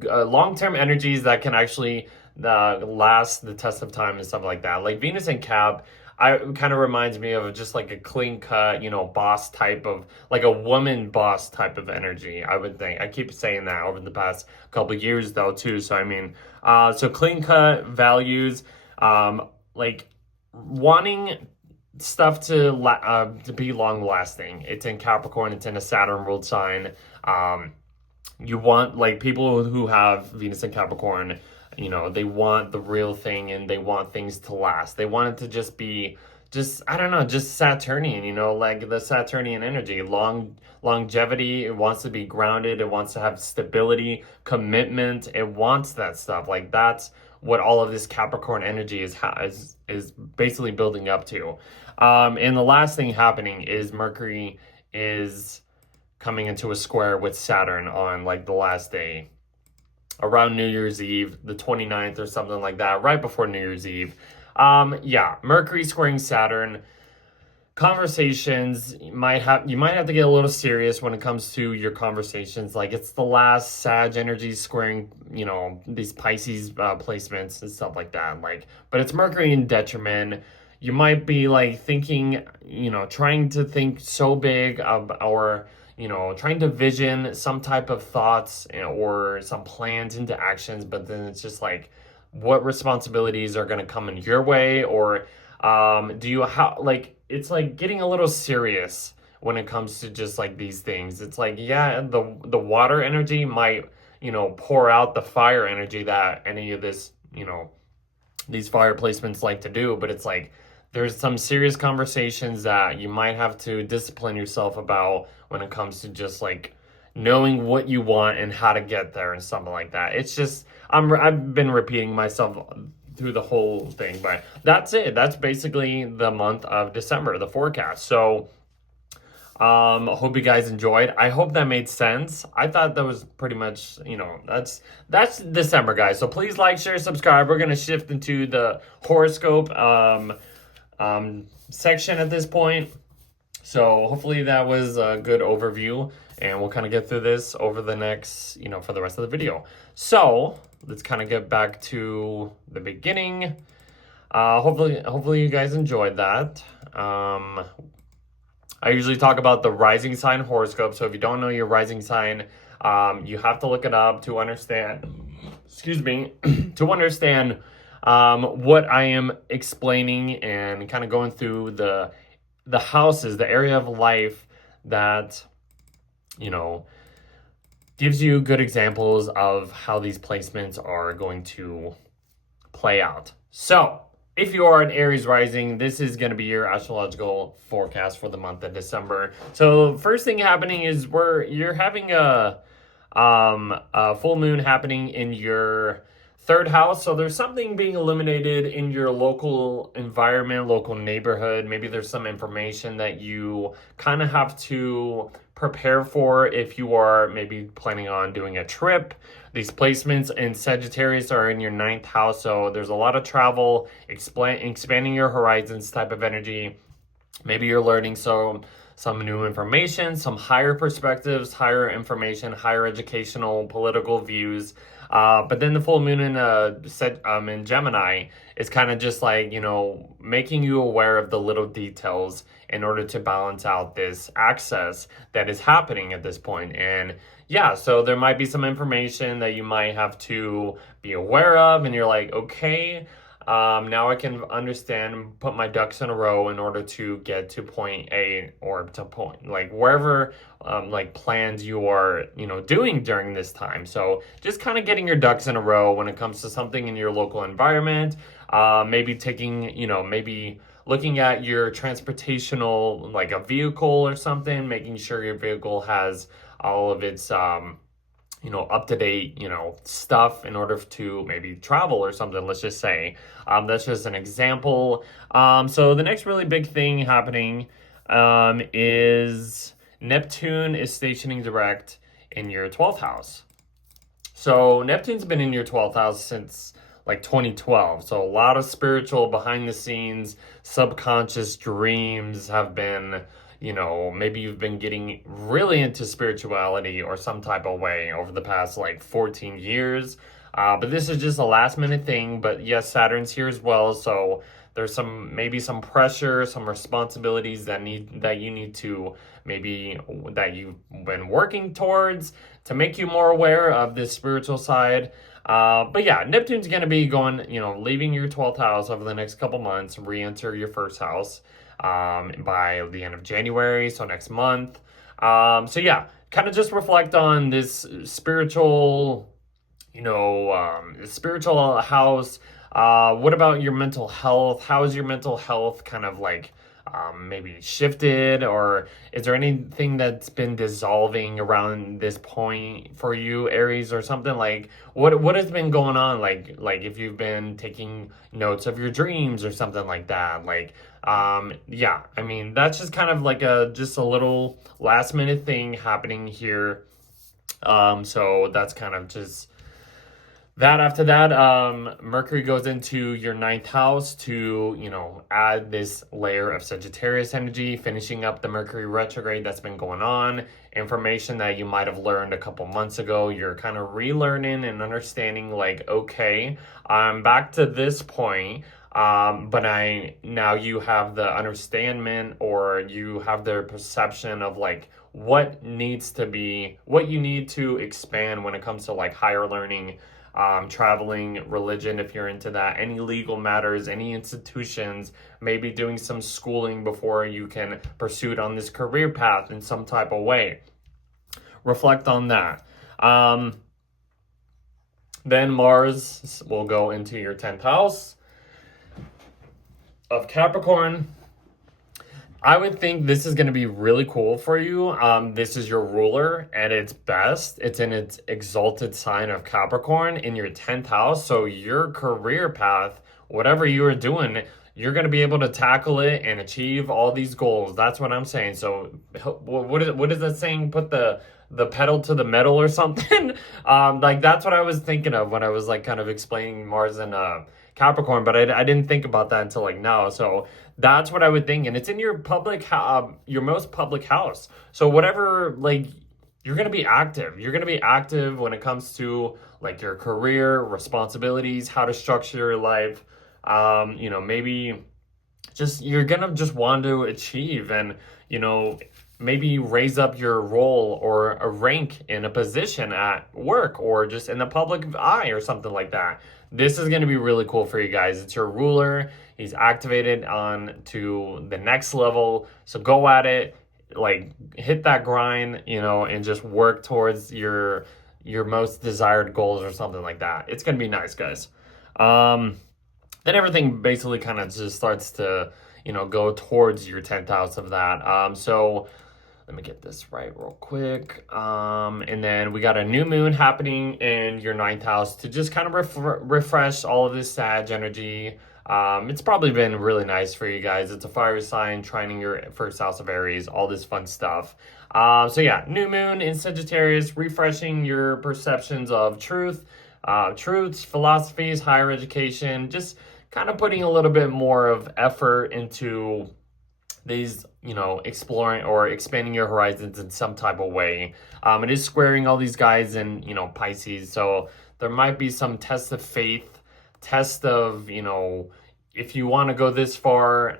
long-term energies that can actually last the test of time and stuff like that. Like Venus and Cap, kind of reminds me of just like a clean cut, you know, boss type of, like a woman boss type of energy, I would think. I keep saying that over the past couple of years though too. So I mean, so clean cut values, like wanting stuff to be long lasting. It's in Capricorn, it's in a Saturn ruled sign. You want, like, people who have Venus and Capricorn, you know, they want the real thing and they want things to last. They want it to just be, I don't know, just Saturnian, you know, like the Saturnian energy, longevity. It wants to be grounded. It wants to have stability, commitment. It wants that stuff. Like, that's what all of this Capricorn energy is basically building up to. And the last thing happening is Mercury is coming into a square with Saturn on, like, the last day, around New Year's Eve, the 29th or something like that, right before New Year's Eve. Yeah, Mercury squaring Saturn. Conversations, you might have to get a little serious when it comes to your conversations. Like, it's the last Sag energy squaring, you know, these Pisces placements and stuff like that. Like, but it's Mercury in detriment. You might be like thinking, you know, trying to think so big or, you know, trying to vision some type of thoughts or some plans into actions, but then it's just like, what responsibilities are going to come in your way? Or like, it's like getting a little serious when it comes to just like these things. It's like, yeah, the water energy might, you know, pour out the fire energy that any of this, you know, these fire placements like to do, but it's like, there's some serious conversations that you might have to discipline yourself about when it comes to just like knowing what you want and how to get there and something like that. It's just, I've been repeating myself through the whole thing, but that's it. That's basically the month of December, the forecast. So hope you guys enjoyed. I hope that made sense. I thought that was pretty much, you know, that's December, guys. So please like, share, subscribe. We're going to shift into the horoscope section at this point. So hopefully that was a good overview, and we'll kind of get through this over the next, you know, for the rest of the video. So let's kind of get back to the beginning. Hopefully you guys enjoyed that. I usually talk about the rising sign horoscope. So if you don't know your rising sign, You have to look it up to understand, excuse me, to understand what I am explaining and kind of going through the houses, the area of life that, you know, gives you good examples of how these placements are going to play out. So, if you are an Aries rising, this is going to be your astrological forecast for the month of December. So, first thing happening is you're having a full moon happening in your third house. So there's something being illuminated in your local environment, local neighborhood. Maybe there's some information that you kind of have to prepare for if you are maybe planning on doing a trip. These placements in Sagittarius are in your ninth house. So there's a lot of travel, expanding your horizons type of energy. Maybe you're learning some new information, some higher perspectives, higher information, higher educational, political views. But then the full moon in Gemini is kind of just like, you know, making you aware of the little details in order to balance out this access that is happening at this point. And yeah, so there might be some information that you might have to be aware of, and you're like, okay, now I can understand, put my ducks in a row in order to get to point A or to point, like wherever, like plans you are, you know, doing during this time. So just kind of getting your ducks in a row when it comes to something in your local environment, maybe taking, you know, maybe looking at your transportational, like a vehicle or something, making sure your vehicle has all of its, you know, up-to-date, you know, stuff in order to maybe travel or something, let's just say. That's just an example. So the next really big thing happening is Neptune is stationing direct in your 12th house. So Neptune's been in your 12th house since like 2012. So a lot of spiritual behind the scenes, subconscious dreams have been, you know, maybe you've been getting really into spirituality or some type of way over the past like 14 years. But this is just a last minute thing. But yes, Saturn's here as well. So there's maybe some pressure, some responsibilities that you need to maybe that you've been working towards to make you more aware of this spiritual side. But yeah, Neptune's going to be going, you know, leaving your 12th house over the next couple months, re-enter your first house by the end of January, so next month. So yeah, kind of just reflect on this spiritual, you know, spiritual house. What about your mental health? How is your mental health kind of like maybe shifted, or is there anything that's been dissolving around this point for you, Aries, or something? Like what has been going on? Like if you've been taking notes of your dreams or something like that. Like yeah, I mean, that's just kind of like just a little last minute thing happening here. So that's kind of just that. After that, Mercury goes into your ninth house to, you know, add this layer of Sagittarius energy, finishing up the Mercury retrograde that's been going on. Information that you might have learned a couple months ago, you're kind of relearning and understanding, like, okay, I'm back to this point. But now you have the understanding, or you have the perception of like what you need to expand when it comes to like higher learning, traveling, religion, if you're into that, any legal matters, any institutions, maybe doing some schooling before you can pursue it on this career path in some type of way. Reflect on that. Then Mars will go into your 10th house of Capricorn. I would think this is going to be really cool for you. This is your ruler at its best. It's in its exalted sign of Capricorn in your 10th house. So your career path, whatever you are doing, you're going to be able to tackle it and achieve all these goals. That's what I'm saying. So what is that saying? Put the pedal to the metal or something. Like that's what I was thinking of when I was like kind of explaining Mars and Capricorn, but I didn't think about that until like now. So that's what I would think. And it's in your your most public house. So whatever, like, you're going to be active. You're going to be active when it comes to like your career, responsibilities, how to structure your life. You know, maybe just, you're going to just want to achieve. And, you know, maybe raise up your role or a rank in a position at work or just in the public eye or something like that. This is going to be really cool for you guys. It's your ruler. He's activated on to the next level. So go at it, like hit that grind, and just work towards your most desired goals or something like that. It's going to be nice, guys. Then everything basically kind of just starts to, go towards your 10th house of that. So let me get this right real quick. And then we got a new moon happening in your 9th house to just kind of refresh all of this Sag energy. It's probably been really nice for you guys. It's a fire sign, trining your 1st house of Aries, all this fun stuff. So yeah, new moon in Sagittarius, refreshing your perceptions of truths, philosophies, higher education, just kind of putting a little bit more of effort into these, exploring or expanding your horizons in some type of way. It is squaring all these guys in, Pisces. So there might be some test of faith, test of, if you want to go this far,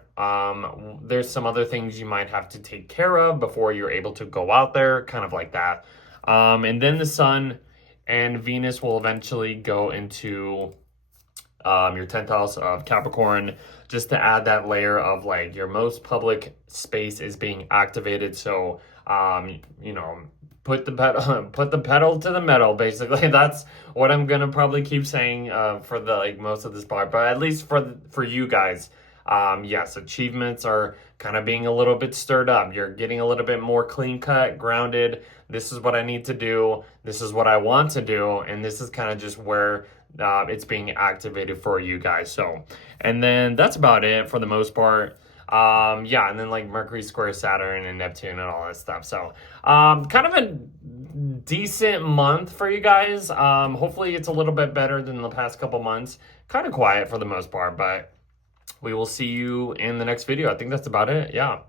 there's some other things you might have to take care of before you're able to go out there, kind of like that. And then the sun and Venus will eventually go into your 10th house of Capricorn, just to add that layer of like your most public space is being activated. So, put the pedal to the metal, basically. That's what I'm gonna probably keep saying for the most of this part, but at least for you guys. Yes, achievements are kind of being a little bit stirred up. You're getting a little bit more clean cut, grounded. This is what I need to do. This is what I want to do. And this is kind of just where it's being activated for you guys. So, and then that's about it for the most part. Yeah, and then like Mercury square Saturn and Neptune and all that stuff. So, kind of a decent month for you guys. Hopefully it's a little bit better than the past couple months. Kind of quiet for the most part, but we will see you in the next video. I think that's about it. Yeah.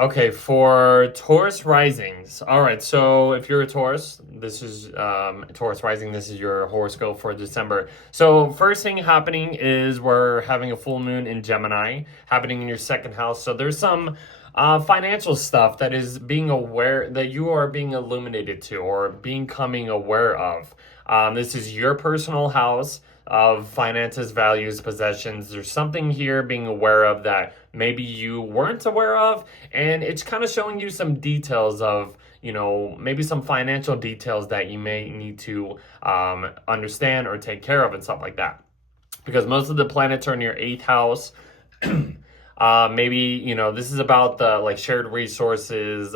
Okay, for Taurus risings. All right, so if you're a Taurus, this is Taurus rising. This is your horoscope for December. So first thing happening is we're having a full moon in Gemini happening in your 2nd house. So there's some financial stuff that is being aware that you are being illuminated to or becoming aware of. This is your personal house of finances, values, possessions. There's something here being aware of that maybe you weren't aware of, and it's kind of showing you some details of, maybe some financial details that you may need to understand or take care of and stuff like that. Because most of the planets are in your 8th house. Maybe, this is about the shared resources,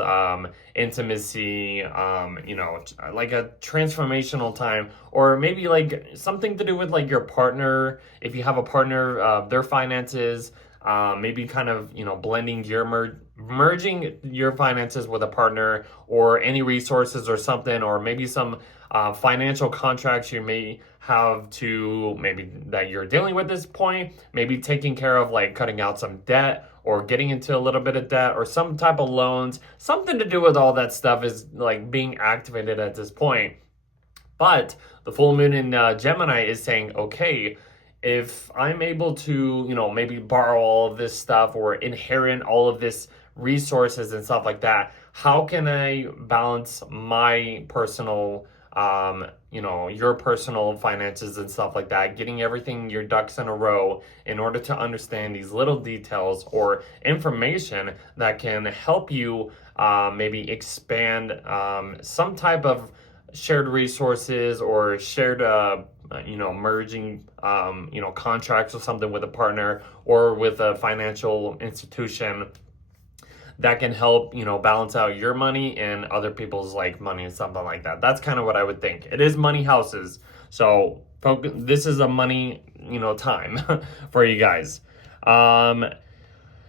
intimacy, like a transformational time, or maybe like something to do with like your partner. If you have a partner, their finances, maybe kind of, blending merging your finances with a partner or any resources or something, or maybe some financial contracts you may have to maybe that you're dealing with this point, maybe taking care of like cutting out some debt or getting into a little bit of debt or some type of loans, something to do with all that stuff is like being activated at this point. But the full moon in Gemini is saying, okay, if I'm able to, maybe borrow all of this stuff or inherit all of this resources and stuff like that, how can I balance my personal your personal finances and stuff like that, getting everything, your ducks in a row in order to understand these little details or information that can help you maybe expand some type of shared resources or shared merging contracts or something with a partner or with a financial institution that can help, balance out your money and other people's like money and something like that. That's kind of what I would think. It is money houses. So this is a money, time for you guys.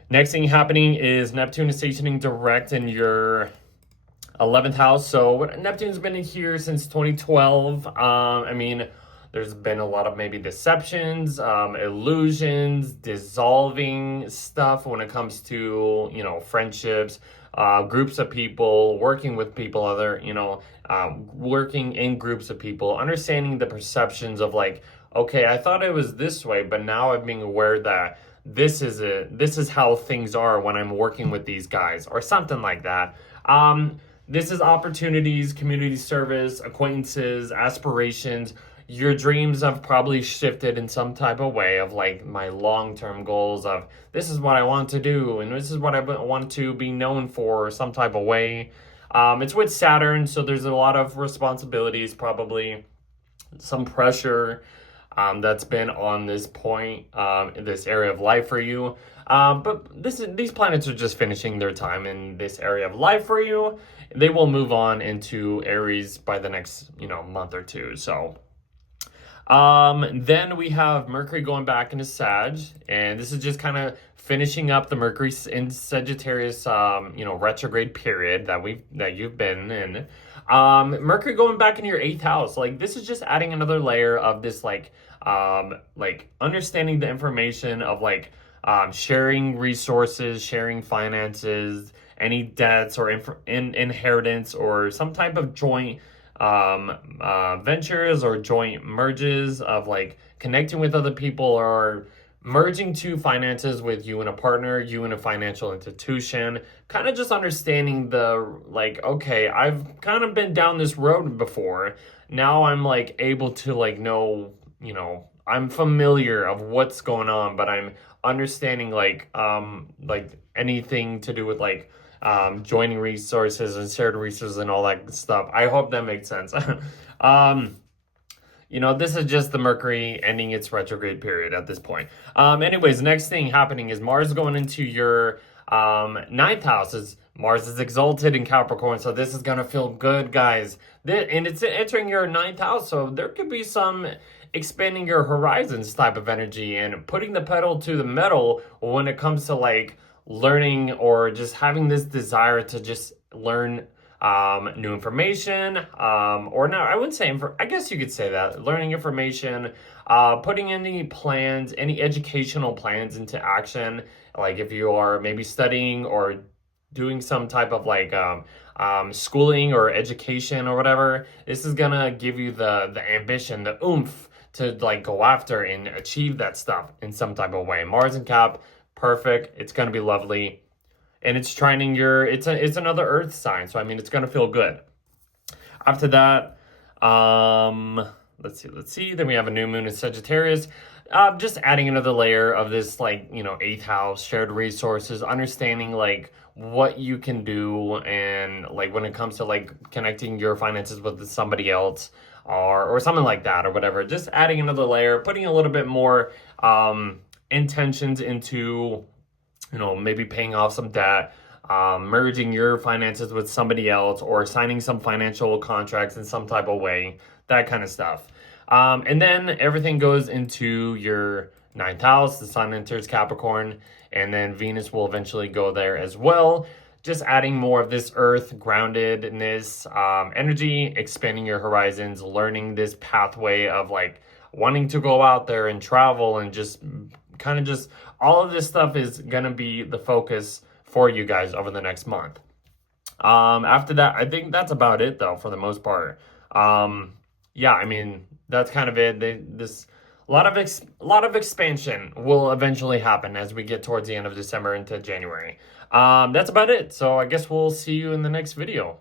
Next thing happening is Neptune is stationing direct in your 11th house. So Neptune's been in here since 2012. There's been a lot of maybe deceptions, illusions, dissolving stuff when it comes to, friendships, groups of people, working with people, working in groups of people, understanding the perceptions of like, okay, I thought it was this way, but now I'm being aware that this is how things are when I'm working with these guys, or something like that. This is opportunities, community service, acquaintances, aspirations. Your dreams have probably shifted in some type of way of like my long-term goals of this is what I want to do and this is what I want to be known for, some type of way. It's with Saturn, so there's a lot of responsibilities, probably some pressure that's been on this point, in this area of life for you. But these planets are just finishing their time in this area of life for you. They will move on into Aries by the next, month or two. So then we have Mercury going back into Sag, and this is just kind of finishing up the Mercury in Sagittarius, retrograde period that you've been in. Mercury going back into your 8th house, like this is just adding another layer of this, like understanding the information of like sharing resources, sharing finances, any debts or inheritance or some type of joint ventures or joint merges of like connecting with other people, or merging two finances with you and a partner, you and a financial institution, kind of just understanding the like, okay, I've kind of been down this road before. Now I'm like able to like know, I'm familiar of what's going on, but I'm understanding like anything to do with like joining resources and shared resources and all that stuff. I hope that makes sense. This is just the Mercury ending its retrograde period at this point. Anyways, next thing happening is Mars going into your 9th house. Mars is exalted in Capricorn, so this is going to feel good, guys. And it's entering your 9th house, so there could be some expanding your horizons type of energy and putting the pedal to the metal when it comes to like learning or just having this desire to just learn new information, or no, I wouldn't say, I guess you could say that, learning information, putting any plans, any educational plans into action, like if you are maybe studying or doing some type of like schooling or education or whatever. This is gonna give you the ambition, the oomph to like go after and achieve that stuff in some type of way. Mars and Cap, perfect. It's gonna be lovely. And it's trining it's another earth sign, so I mean it's gonna feel good. After that, let's see. Then we have a new moon in Sagittarius. Just adding another layer of this, like, 8th house, shared resources, understanding like what you can do, and like when it comes to like connecting your finances with somebody else, or something like that, or whatever. Just adding another layer, putting a little bit more intentions into, maybe paying off some debt, merging your finances with somebody else, or signing some financial contracts in some type of way, that kind of stuff. And then everything goes into your 9th house. The sun enters Capricorn, and then Venus will eventually go there as well. Just adding more of this earth groundedness energy, expanding your horizons, learning this pathway of like wanting to go out there and travel, and just kind of just all of this stuff is going to be the focus for you guys over the next month. After that, I think that's about it though, for the most part. Yeah, I mean, that's kind of it. A lot of expansion will eventually happen as we get towards the end of December into January. That's about it. So I guess we'll see you in the next video.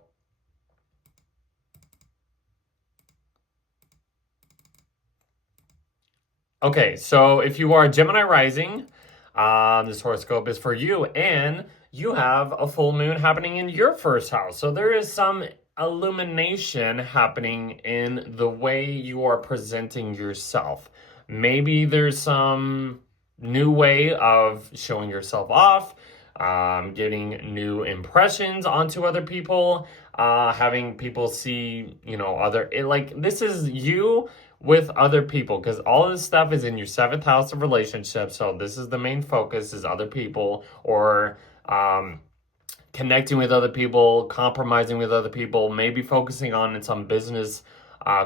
Okay, so if you are Gemini rising, this horoscope is for you, and you have a full moon happening in your 1st house. So there is some illumination happening in the way you are presenting yourself. Maybe there's some new way of showing yourself off, getting new impressions onto other people, having people see, this is you with other people, because all this stuff is in your 7th house of relationships. So this is the main focus, is other people, or connecting with other people, compromising with other people, maybe focusing on some business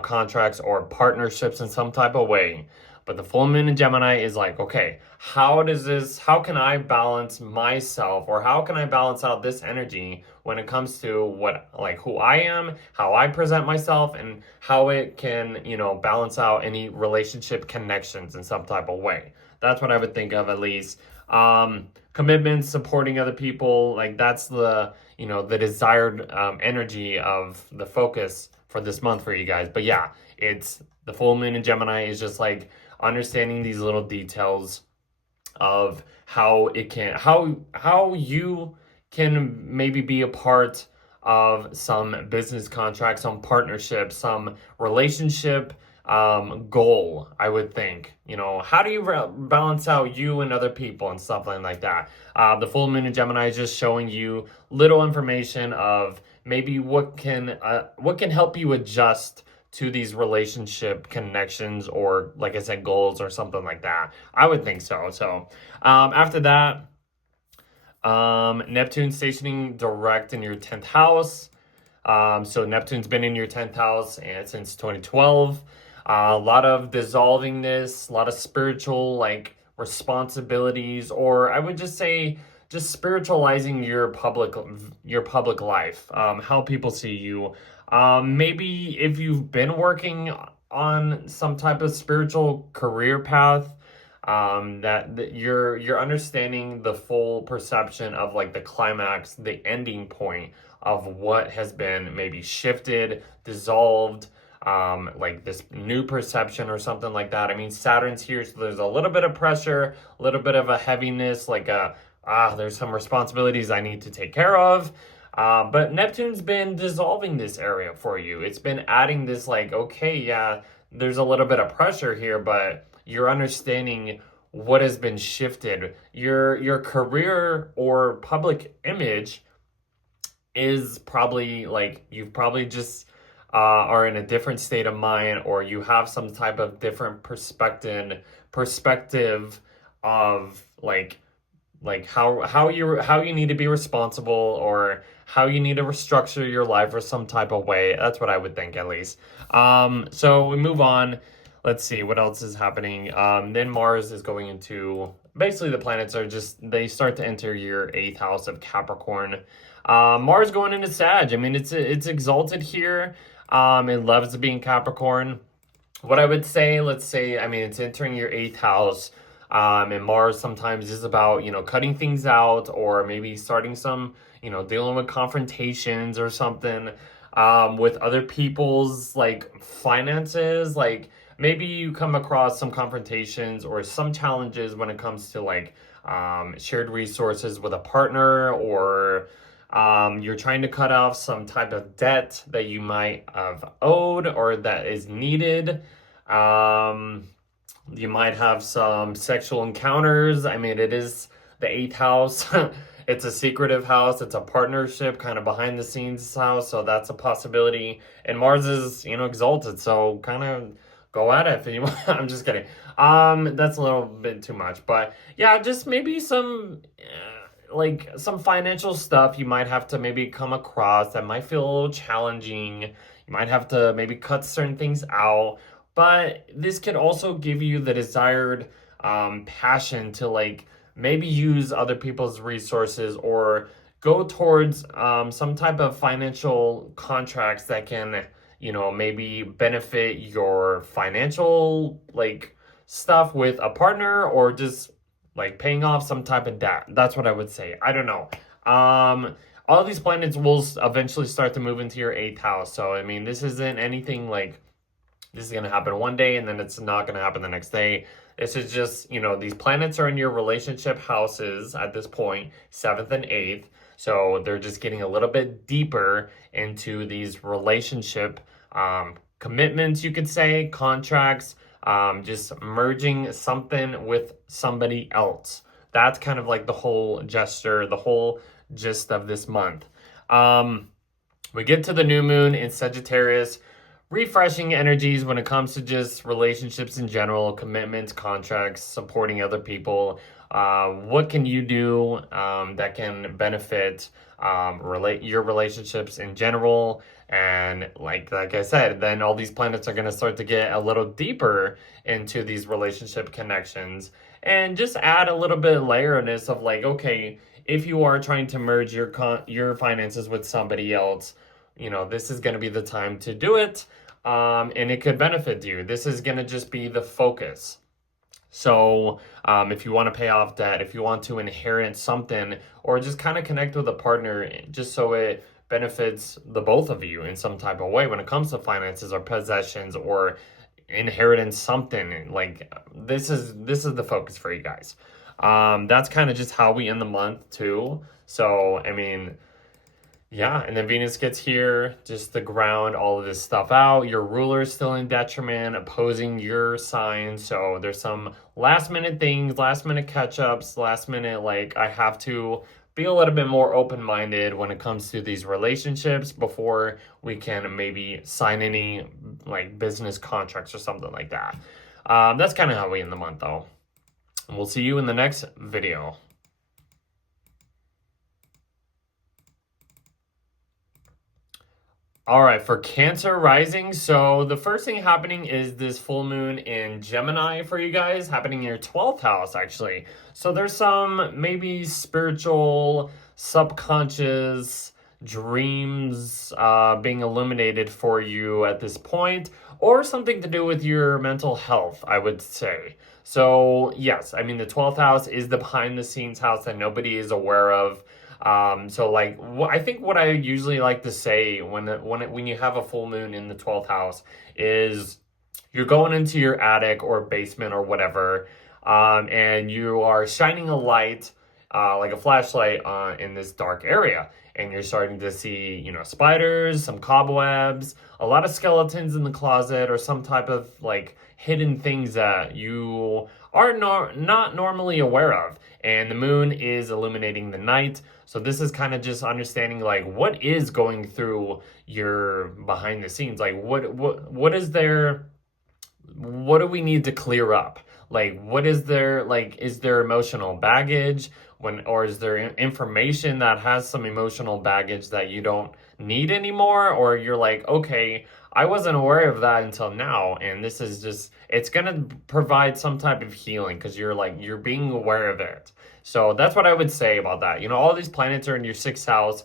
contracts or partnerships in some type of way. But the full moon in Gemini is like, okay, how can I balance myself, or how can I balance out this energy when it comes to who I am, how I present myself, and how it can, balance out any relationship connections in some type of way. That's what I would think of, at least. Commitment, supporting other people, like that's the desired energy of the focus for this month for you guys. But yeah, it's the full moon in Gemini is just like understanding these little details of how you can maybe be a part of some business contract, some partnership, some relationship goal, I would think. How do you balance out you and other people and stuff like that? The full moon in Gemini is just showing you little information of maybe what can help you adjust to these relationship connections, or like I said, goals or something like that. I would think so. So after that, Neptune stationing direct in your 10th house. So Neptune's been in your 10th house and since 2012. A lot of dissolvingness, a lot of spiritual responsibilities, or I would just say just spiritualizing your public life, how people see you. Maybe if you've been working on some type of spiritual career path, that you're understanding the full perception of the climax, the ending point of what has been maybe shifted, dissolved, this new perception or something like that. I mean, Saturn's here, so there's a little bit of pressure, a little bit of a heaviness, there's some responsibilities I need to take care of. But Neptune's been dissolving this area for you. It's been adding this okay, yeah, there's a little bit of pressure here, but you're understanding what has been shifted. Your career or public image is probably you've probably just are in a different state of mind, or you have some type of different perspective of how you need to be responsible, or how you need to restructure your life or some type of way. That's what I would think, at least. So we move on. Let's see what else is happening. Then Mars is going into, basically the planets they start to enter your 8th house of Capricorn. Mars going into Sag. I mean, it's exalted here. It loves being Capricorn. What I would say, let's say, I mean, it's entering your 8th house. And Mars sometimes is about, cutting things out, or maybe starting some, dealing with confrontations or something, with other people's finances. Maybe you come across some confrontations or some challenges when it comes to shared resources with a partner, or you're trying to cut off some type of debt that you might have owed or that is needed. You might have some sexual encounters. I mean, it is the 8th house. It's a secretive house. It's a partnership, kind of behind the scenes house. So that's a possibility. And Mars is, exalted. So kind of go at it if you want. I'm just kidding. That's a little bit too much. But yeah, just maybe some some financial stuff you might have to maybe come across that might feel a little challenging. You might have to maybe cut certain things out. But this could also give you the desired passion to maybe use other people's resources, or go towards some type of financial contracts that can, maybe benefit your financial stuff with a partner, or just paying off some type of debt. That's what I would say. I don't know. All these planets will eventually start to move into your 8th house. So, I mean, this isn't anything this is going to happen one day and then it's not going to happen the next day. This is just, these planets are in your relationship houses at this point, 7th and 8th. So they're just getting a little bit deeper into these relationship commitments, you could say, contracts, just merging something with somebody else. That's kind of the whole gesture, the whole gist of this month. We get to the new moon in Sagittarius. refreshing energies when it comes to just relationships in general, commitments, contracts, supporting other people. What can you do that can benefit your relationships in general? And like I said, then all these planets are going to start to get a little deeper into these relationship connections and just add a little bit of layerness of like, okay, if you are trying to merge your finances with somebody else, this is going to be the time to do it. And it could benefit you. This is going to just be the focus. So if you want to pay off debt, if you want to inherit something, or just kind of connect with a partner just so it benefits the both of you in some type of way when it comes to finances or possessions or inheritance, something like this is the focus for you guys. That's kind of just how we end the month too. So I mean, yeah, and then Venus gets here just to ground all of this stuff out. Your ruler is still in detriment, opposing your sign. So there's some last minute things, last minute catch ups, last minute, like I have to be a little bit more open minded when it comes to these relationships before we can maybe sign any like business contracts or something like that. That's kind of how we end the month though. And we'll see you in the next video. All right, for Cancer rising, so the first thing happening is this full moon in Gemini for you guys, happening in your 12th house, actually. So there's some maybe spiritual, subconscious dreams being illuminated for you at this point, or something to do with your mental health, I would say. So yes, I mean, the 12th house is the behind the scenes house that nobody is aware of. So like I think what I usually like to say when you have a full moon in the 12th house is you're going into your attic or basement or whatever, and you are shining a light, like a flashlight in this dark area, and you're starting to see, spiders, some cobwebs, a lot of skeletons in the closet, or some type of like hidden things that you are not normally aware of. And the moon is illuminating the night. So this is kind of just understanding like what is going through your behind the scenes. Like what is there? What do we need to clear up? Like what is there? Like is there emotional baggage or is there information that has some emotional baggage that you don't need anymore? Or you're like, okay, I wasn't aware of that until now, and this is just, it's gonna provide some type of healing because you're being aware of it. So that's what I would say about that. All these planets are in your 6th house.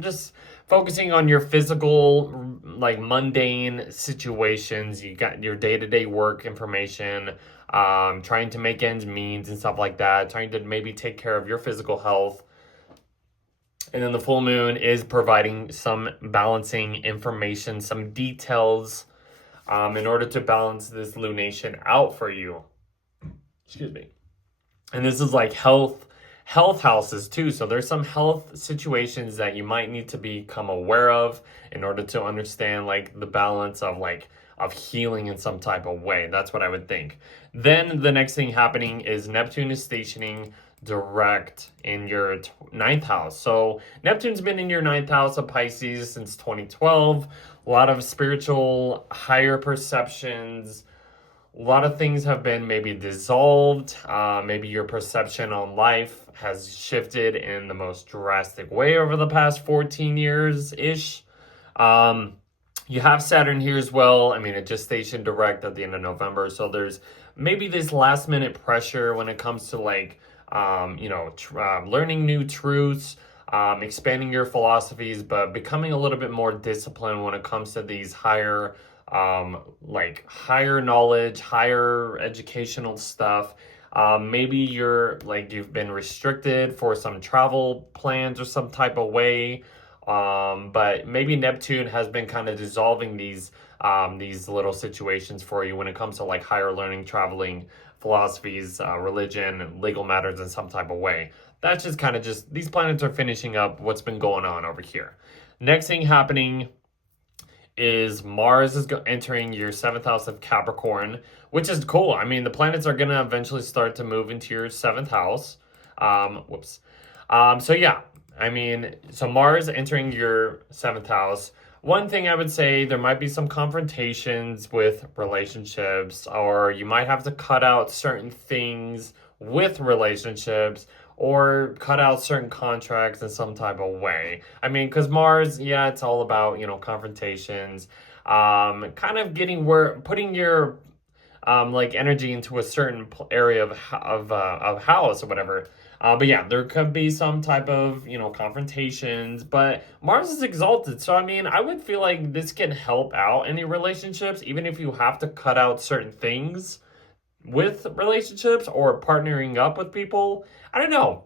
Just focusing on your physical, like mundane situations. You got your day-to-day work information, trying to make ends meet and stuff like that, trying to maybe take care of your physical health. And then the full moon is providing some balancing information, some details, in order to balance this lunation out for you. Excuse me. And this is like health houses too. So there's some health situations that you might need to become aware of in order to understand like the balance of healing in some type of way. That's what I would think. Then the next thing happening is Neptune is stationing direct in your 9th house. So Neptune's been in your 9th house of Pisces since 2012. A lot of spiritual higher perceptions. A lot of things have been maybe dissolved. Maybe your perception on life has shifted in the most drastic way over the past 14 years-ish. You have Saturn here as well. I mean, it just stationed direct at the end of November. So there's maybe this last minute pressure when it comes to like, learning new truths, expanding your philosophies, but becoming a little bit more disciplined when it comes to these higher knowledge, higher educational stuff. Maybe you've been restricted for some travel plans or some type of way. But maybe Neptune has been kind of dissolving these little situations for you when it comes to like higher learning, traveling, philosophies, religion, legal matters in some type of way. That's just kind of these planets are finishing up what's been going on over here. Next thing happening is Mars is entering your 7th house of Capricorn, which is cool. I mean, the planets are going to eventually start to move into your 7th house. So yeah, I mean, so Mars entering your 7th house. one thing I would say, there might be some confrontations with relationships, or you might have to cut out certain things with relationships, or cut out certain contracts in some type of way. I mean, because Mars, yeah, it's all about, confrontations, kind of putting your like energy into a certain area of house or whatever. But yeah, there could be some type of confrontations. But Mars is exalted, so I mean, I would feel like this can help out any relationships, even if you have to cut out certain things with relationships or partnering up with people. I don't know.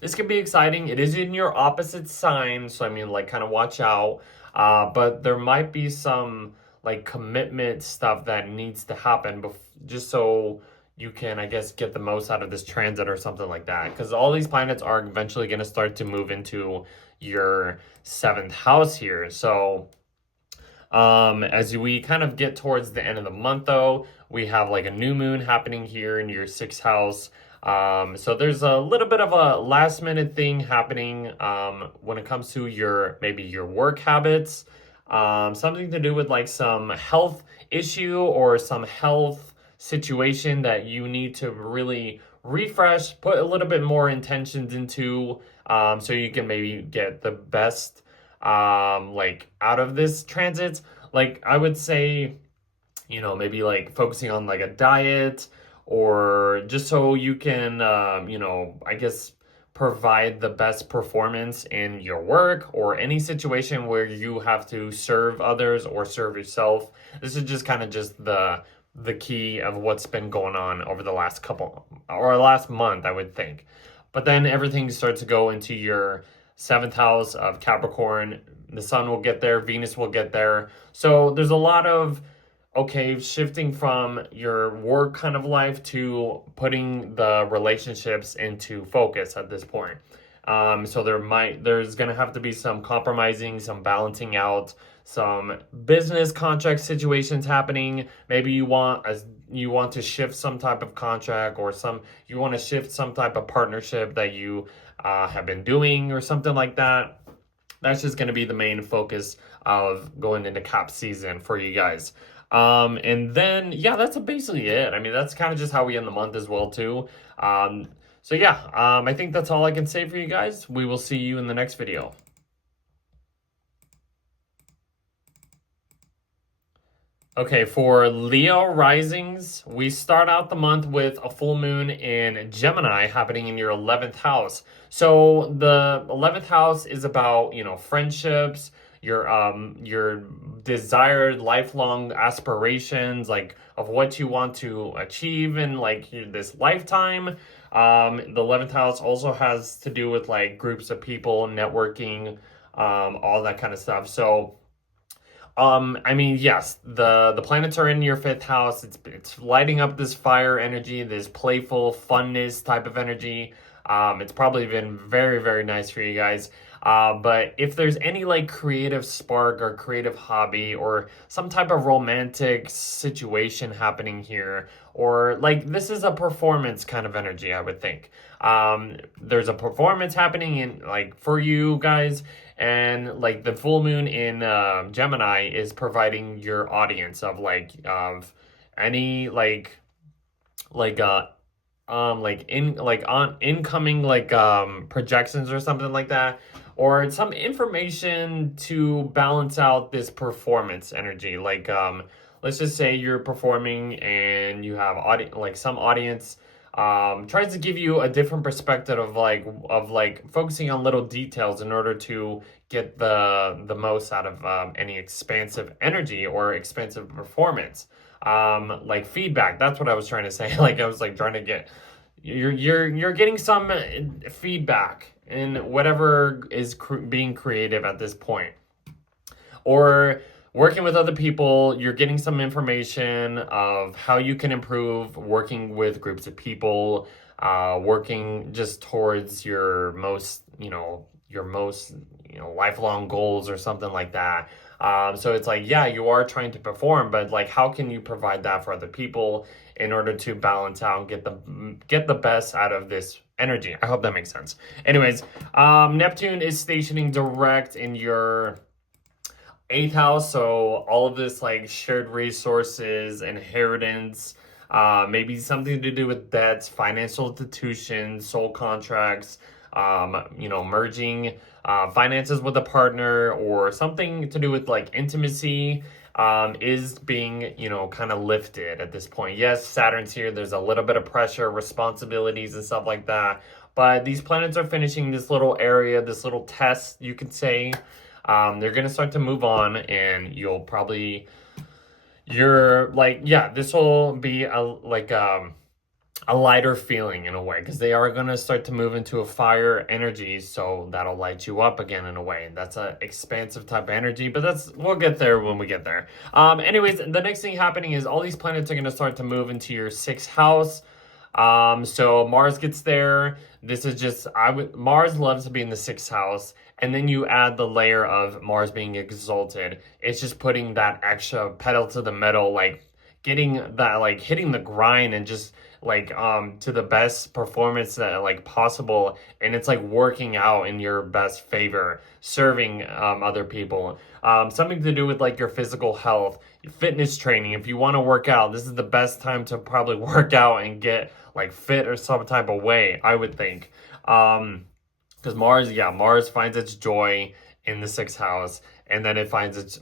This can be exciting. It is in your opposite sign, so I mean, like, kind of watch out. But there might be some like commitment stuff that needs to happen just so you can, I guess, get the most out of this transit or something like that. Because all these planets are eventually going to start to move into your seventh house here. So as we kind of get towards the end of the month, though, we have like a new moon happening here in your sixth house. So there's a little bit of a last minute thing happening when it comes to maybe your work habits. Something to do with like some health issue or some health situation that you need to really refresh, put a little bit more intentions into, so you can maybe get the best like out of this transit. Like, I would say, maybe like focusing on like a diet, or just so you can I guess provide the best performance in your work or any situation where you have to serve others or serve yourself. This is just kind of just the key of what's been going on over the last last month, I would think. But then everything starts to go into your seventh house of Capricorn. The sun will get there, Venus will get there. So there's a lot of shifting from your work kind of life to putting the relationships into focus at this point. So there's gonna have to be some compromising, some balancing out, some business contract situations happening. Maybe you want to shift some type of contract, or you want to shift some type of partnership that you have been doing or something like that. That's just going to be the main focus of going into Cap season for you guys. And then, yeah, that's basically it. I mean, that's kind of just how we end the month as well, too. So yeah, I think that's all I can say for you guys. We will see you in the next video. Okay, for Leo risings, we start out the month with a full moon in Gemini happening in your 11th house. So the 11th house is about, friendships, your desired lifelong aspirations, like of what you want to achieve in like this lifetime. The 11th house also has to do with like groups of people, networking, all that kind of stuff. So I mean, yes, the planets are in your fifth house. It's lighting up this fire energy, this playful funness type of energy. It's probably been very, very nice for you guys. But if there's any like creative spark or creative hobby or some type of romantic situation happening here, or like this is a performance kind of energy, I would think. There's a performance happening in like for you guys, and like the full moon in Gemini is providing your audience of any incoming projections or something like that, or some information to balance out this performance energy. Like let's just say you're performing and you have some audience tries to give you a different perspective of focusing on little details in order to get the most out of any expansive energy or expansive performance. Like feedback, that's what I was trying to say. Like I was like trying to get you're getting some feedback in whatever is being creative at this point, or working with other people. You're getting some information of how you can improve working with groups of people, working just towards your most lifelong goals or something like that. So it's like, yeah, you are trying to perform, but like, how can you provide that for other people in order to balance out and get the best out of this energy? I hope that makes sense. Anyways, Neptune is stationing direct in your eighth house, so all of this like shared resources, inheritance, maybe something to do with debts, financial institutions, soul contracts, merging finances with a partner, or something to do with like intimacy, is being, kind of lifted at this point. Yes, Saturn's here. There's a little bit of pressure, responsibilities, and stuff like that. But these planets are finishing this little area, this little test, you could say. They're going to start to move on, and you're like, yeah, this will be a lighter feeling in a way, because they are going to start to move into a fire energy, so that'll light you up again in a way. That's a expansive type of energy, but we'll get there when we get there. Anyways, the next thing happening is all these planets are going to start to move into your sixth house. So Mars gets there. This is just, Mars loves to be in the sixth house. And then you add the layer of Mars being exalted. It's just putting that extra pedal to the metal, like getting that, like hitting the grind, and just like to the best performance that like possible. And it's like working out in your best favor, serving other people. Something to do with like your physical health, fitness training. If you want to work out, this is the best time to probably work out and get like fit or some type of way, I would think. Because Mars finds its joy in the sixth house, and then it finds its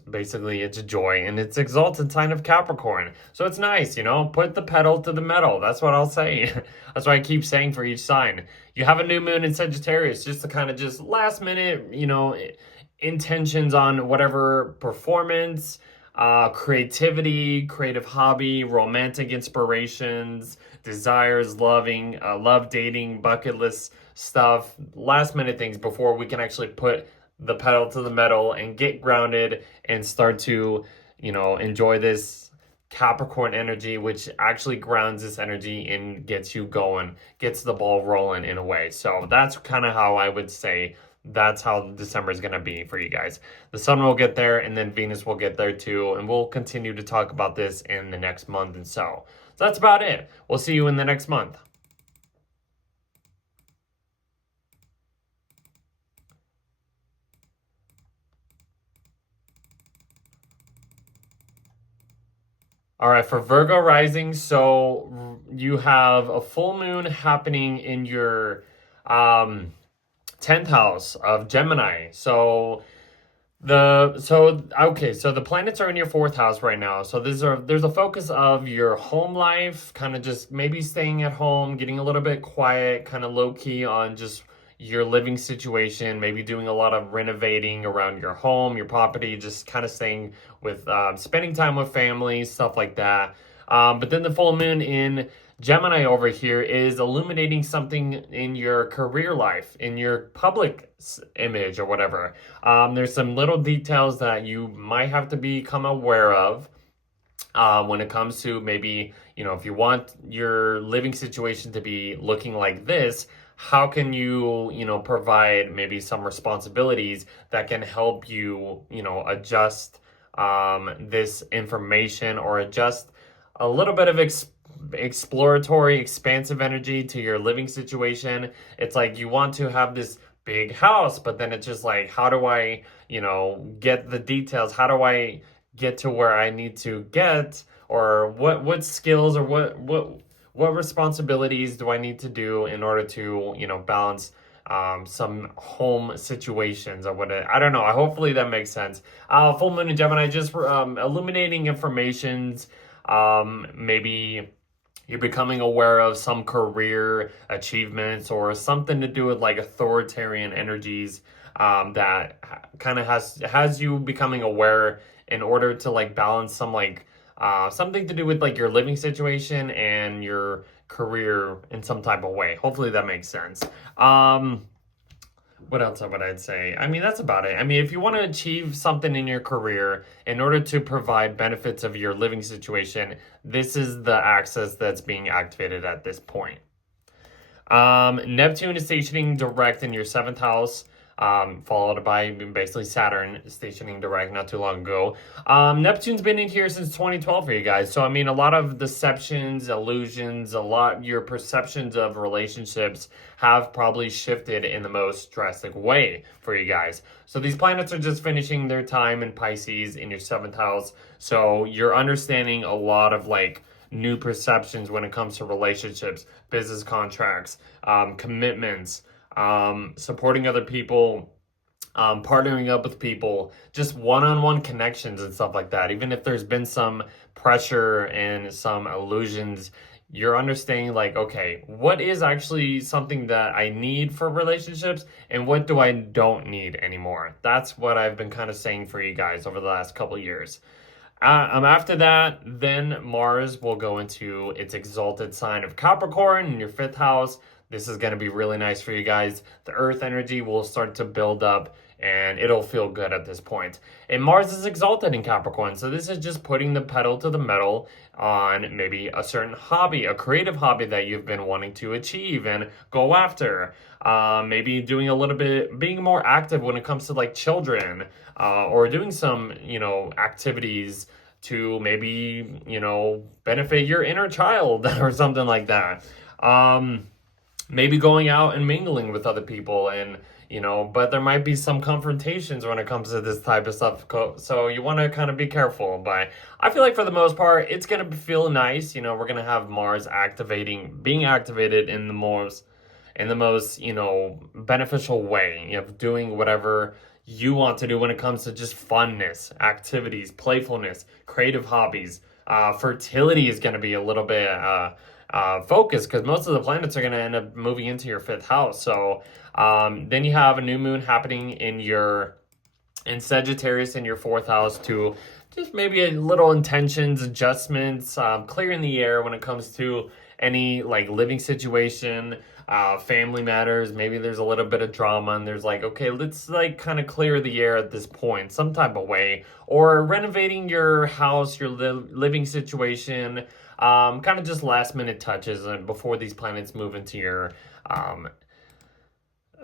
joy in its exalted sign of Capricorn. So it's nice, put the pedal to the metal. That's what I'll say. That's what I keep saying for each sign. You have a new moon in Sagittarius, just to kind of just last minute, intentions on whatever performance, creativity, creative hobby, romantic inspirations, desires, love, dating, bucket list stuff, last minute things before we can actually put the pedal to the metal and get grounded and start to, enjoy this Capricorn energy, which actually grounds this energy and gets you going, gets the ball rolling in a way. So that's kind of how I would say that's how December is going to be for you guys. The sun will get there, and then Venus will get there too. And we'll continue to talk about this in the next month and so. So that's about it. We'll see you in the next month. All right, for Virgo rising, so you have a full moon happening in your 10th house of Gemini. So the planets are in your fourth house right now. So there's a focus of your home life, kind of just maybe staying at home, getting a little bit quiet, kind of low key on just your living situation, maybe doing a lot of renovating around your home, your property, just kind of staying with spending time with family, stuff like that. But then the full moon in Gemini over here is illuminating something in your career life, in your public image or whatever. There's some little details that you might have to become aware of when it comes to maybe, if you want your living situation to be looking like this, how can you, provide maybe some responsibilities that can help you, adjust this information, or adjust a little bit of exploratory, expansive energy to your living situation. It's like you want to have this big house, but then it's just like, how do I, get the details? How do I get to where I need to get? Or what skills, or what responsibilities do I need to do in order to, balance some home situations or whatever. I don't know. Hopefully that makes sense. Full moon in Gemini, just illuminating informations. Maybe you're becoming aware of some career achievements, or something to do with like authoritarian energies that kind of has you becoming aware in order to like balance some like something to do with like your living situation and your career in some type of way. Hopefully that makes sense. What else would I say? I mean, that's about it. I mean, if you want to achieve something in your career in order to provide benefits of your living situation, this is the axis that's being activated at this point. Neptune is stationing direct in your seventh house. followed by basically Saturn stationing direct not too long ago. Neptune's been in here since 2012 for you guys. So, I mean, a lot of deceptions, illusions, your perceptions of relationships have probably shifted in the most drastic way for you guys. So these planets are just finishing their time in Pisces in your 7th house. So you're understanding a lot of like new perceptions when it comes to relationships, business contracts, commitments, supporting other people, partnering up with people, just one-on-one connections and stuff like that. Even if there's been some pressure and some illusions, you're understanding like, okay, what is actually something that I need for relationships and what do I don't need anymore? That's what I've been kind of saying for you guys over the last couple of years. After that, then Mars will go into its exalted sign of Capricorn in your 5th house. This is going to be really nice for you guys. The earth energy will start to build up and it'll feel good at this point. And Mars is exalted in Capricorn, so this is just putting the pedal to the metal on maybe a certain hobby, a creative hobby that you've been wanting to achieve and go after. Maybe doing a little bit, being more active when it comes to like children, or doing some, activities to maybe, benefit your inner child or something like that. Maybe going out and mingling with other people and, but there might be some confrontations when it comes to this type of stuff. So you want to kind of be careful. But I feel like for the most part, it's going to feel nice. We're going to have Mars being activated in the most, beneficial way, doing whatever you want to do when it comes to just funness, activities, playfulness, creative hobbies. Fertility is going to be a little bit focused because most of the planets are going to end up moving into your 5th house. So then you have a new moon happening in Sagittarius in your 4th house to just maybe a little intentions, adjustments, clearing the air when it comes to any like living situation, family matters. Maybe there's a little bit of drama and there's like, okay, let's like kind of clear the air at this point, some type of way, or renovating your house, your living situation, kind of just last minute touches before these planets move into your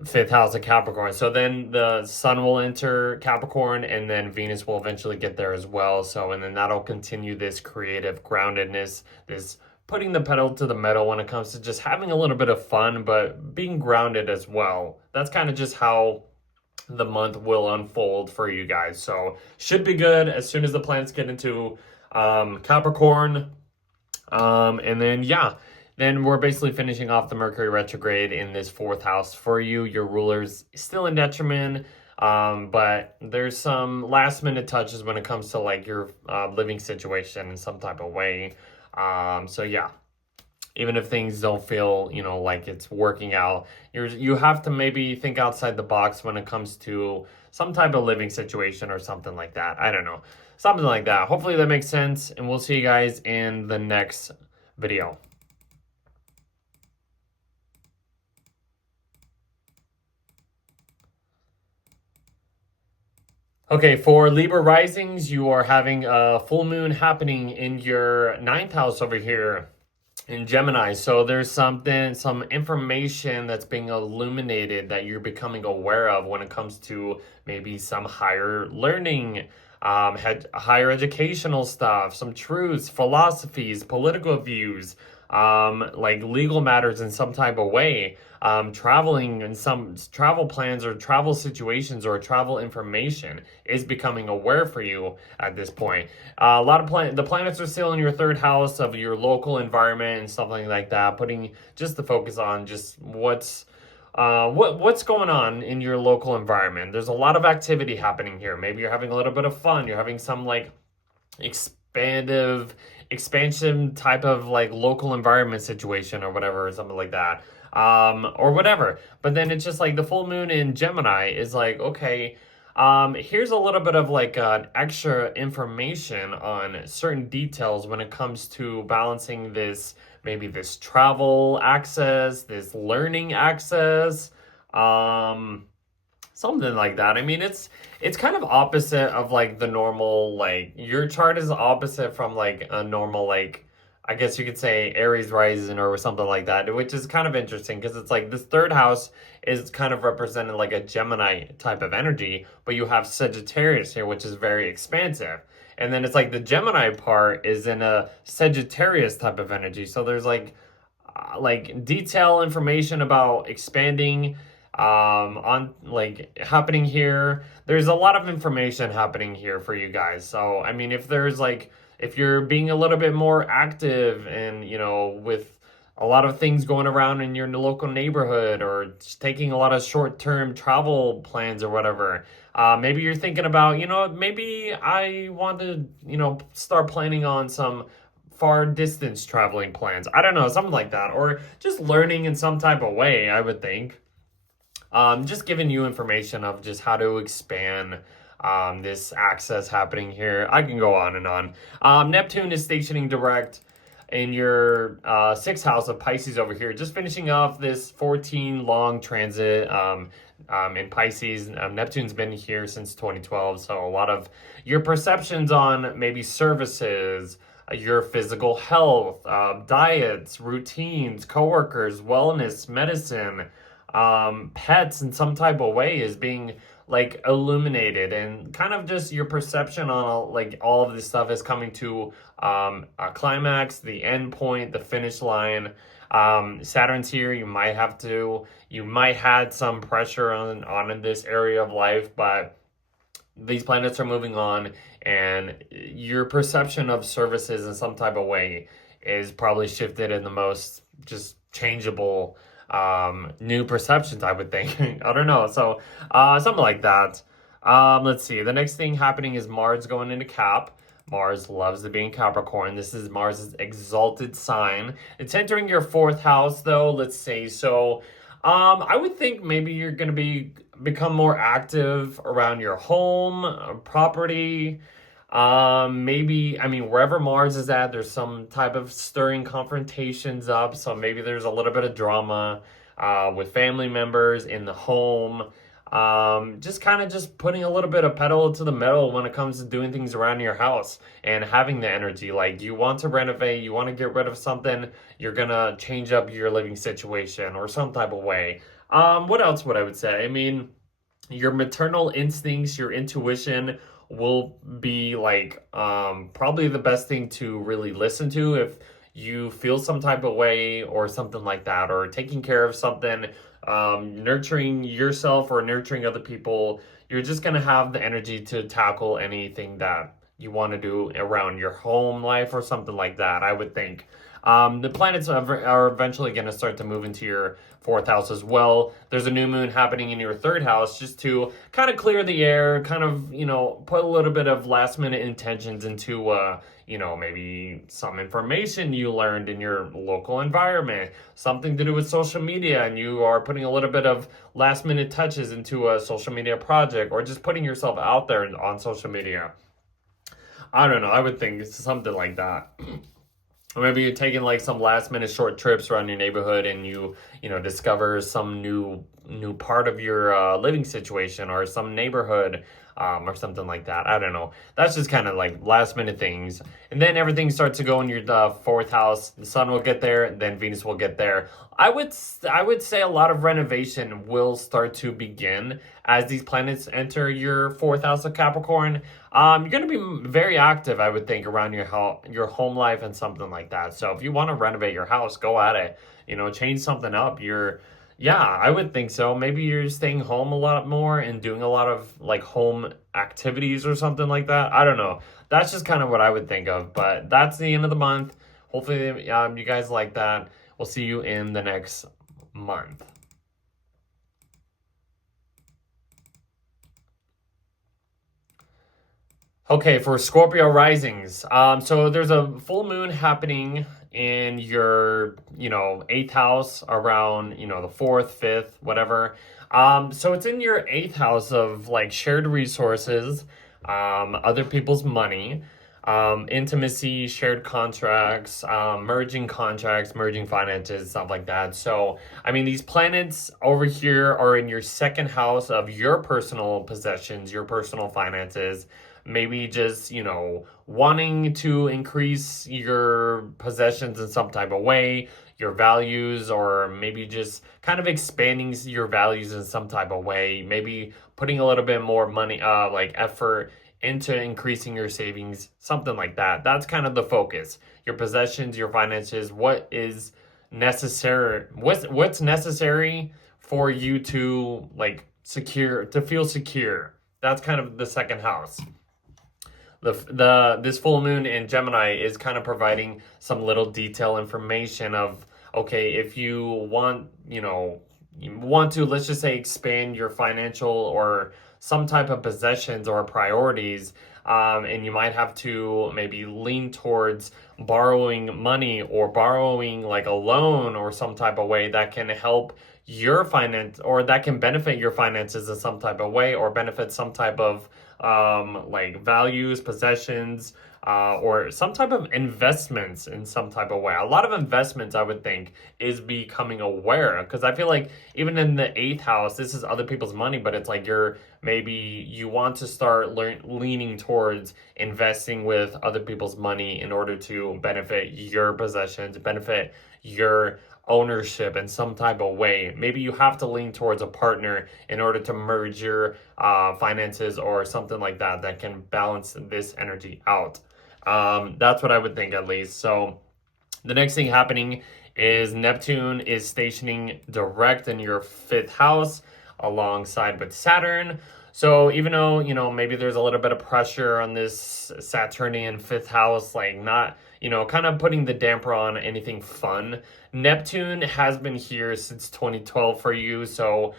5th house of Capricorn. So then the sun will enter Capricorn and then Venus will eventually get there as well. So, and then that'll continue this creative groundedness, this putting the pedal to the metal when it comes to just having a little bit of fun, but being grounded as well. That's kind of just how the month will unfold for you guys. So should be good as soon as the planets get into Capricorn. And then, then we're basically finishing off the Mercury retrograde in this 4th house for you. Your ruler's still in detriment, but there's some last minute touches when it comes to like your living situation in some type of way. So even if things don't feel, like it's working out, you have to maybe think outside the box when it comes to some type of living situation or something like that. I don't know. Something like that. Hopefully that makes sense, and we'll see you guys in the next video. Okay, for Libra risings, you are having a full moon happening in your 9th house over here in Gemini. So there's some information that's being illuminated that you're becoming aware of when it comes to maybe some higher learning, higher educational stuff, some truths, philosophies, political views, like legal matters in some type of way, traveling and some travel plans or travel situations or travel information is becoming aware for you at this point. A lot of the planets are still in your 3rd house of your local environment and something like that, putting just the focus on just what's going on in your local environment. There's a lot of activity happening here. Maybe you're having a little bit of fun. You're having some like expansion type of like local environment situation or whatever, or something like that, or whatever. But then it's just like the full moon in Gemini is like, okay, here's a little bit of like extra information on certain details when it comes to balancing this, maybe this travel access, this learning access, something like that. I mean, it's kind of opposite of like the normal, like your chart is opposite from like a normal, like I guess you could say Aries rising or something like that, which is kind of interesting because it's like this third house is kind of representing like a Gemini type of energy, but you have Sagittarius here, which is very expansive. And then it's like the Gemini part is in a Sagittarius type of energy. So there's like detail information about expanding on like happening here. There's a lot of information happening here for you guys. So I mean, if there's like if you're being a little bit more active and with a lot of things going around in your local neighborhood, or just taking a lot of short-term travel plans or whatever, maybe you're thinking about, maybe I want to start planning on some far distance traveling plans. I don't know, something like that, or just learning in some type of way, I would think. Just giving you information of just how to expand this access happening here. I can go on and on. Neptune is stationing direct in your sixth house of Pisces over here, just finishing off this 14 long transit in Pisces. Neptune's been here since 2012, so a lot of your perceptions on maybe services, your physical health, diets, routines, coworkers, wellness, medicine, pets in some type of way is being like illuminated, and kind of just your perception on like all of this stuff is coming to a climax, the end point, the finish line. Saturn's here. You might had some pressure on this area of life, but these planets are moving on, and your perception of services in some type of way is probably shifted in the most just changeable new perceptions, I would think. I don't know. So something like that. Let's see. The next thing happening is Mars going into Cap. Mars loves to be in Capricorn. This is Mars's exalted sign. It's entering your fourth house, though. Let's say so. I would think maybe you're going to become more active around your home, property. Maybe, I mean, wherever Mars is at, there's some type of stirring confrontations up. So maybe there's a little bit of drama with family members in the home. Just kind of just putting a little bit of pedal to the metal when it comes to doing things around your house and having the energy. Like, you want to renovate, you want to get rid of something, you're gonna change up your living situation or some type of way. What else would I would say? I mean, your maternal instincts, your intuition will be like probably the best thing to really listen to if you feel some type of way or something like that, or taking care of something, nurturing yourself or nurturing other people. You're just going to have the energy to tackle anything that you want to do around your home life or something like that, I would think. The planets are eventually going to start to move into your fourth house as well. There's a new moon happening in your third house just to kind of clear the air, kind of, put a little bit of last minute intentions into, maybe some information you learned in your local environment, something to do with social media, and you are putting a little bit of last minute touches into a social media project, or just putting yourself out there on social media. I don't know. I would think it's something like that. Or maybe you're taking like some last minute short trips around your neighborhood, and you discover some new part of your living situation or some neighborhood or something like that. I don't know. That's just kind of like last minute things. And then everything starts to go in your fourth house. The sun will get there, then Venus will get there. I would say a lot of renovation will start to begin as these planets enter your fourth house of Capricorn. You're going to be very active, I would think, around your home life and something like that. So if you want to renovate your house, go at it. Change something up. Yeah, I would think so. Maybe you're staying home a lot more and doing a lot of like home activities or something like that. I don't know. That's just kind of what I would think of. But that's the end of the month. Hopefully, you guys like that. We'll see you in the next month. Okay, for Scorpio risings. So there's a full moon happening in your, eighth house around, the fourth, fifth, whatever. So it's in your eighth house of like shared resources, other people's money, intimacy, shared contracts, merging finances, stuff like that. So, I mean, these planets over here are in your second house of your personal possessions, your personal finances. maybe just, wanting to increase your possessions in some type of way, your values, or maybe just kind of expanding your values in some type of way, maybe putting a little bit more money, like effort into increasing your savings, something like that. That's kind of the focus. Your possessions, your finances, what is necessary, what's necessary for you to feel secure. That's kind of the second house. This full moon in Gemini is kind of providing some little detail information of, okay, if you want, you want to, let's just say, expand your financial or some type of possessions or priorities, and you might have to maybe lean towards borrowing money or borrowing like a loan or some type of way that can help your finance, or that can benefit your finances in some type of way, or benefit some type of like values, possessions, or some type of investments in some type of way. A lot of investments, I would think, is becoming aware, because I feel like even in the eighth house, this is other people's money, but it's like you want to start leaning towards investing with other people's money in order to benefit your possessions, benefit your ownership in some type of way. Maybe you have to lean towards a partner in order to merge your finances or something like that that can balance this energy out. That's what I would think, at least. So the next thing happening is Neptune is stationing direct in your fifth house alongside with Saturn. So even though, maybe there's a little bit of pressure on this Saturnian fifth house, like not, kind of putting the damper on anything fun, Neptune has been here since 2012 for you. So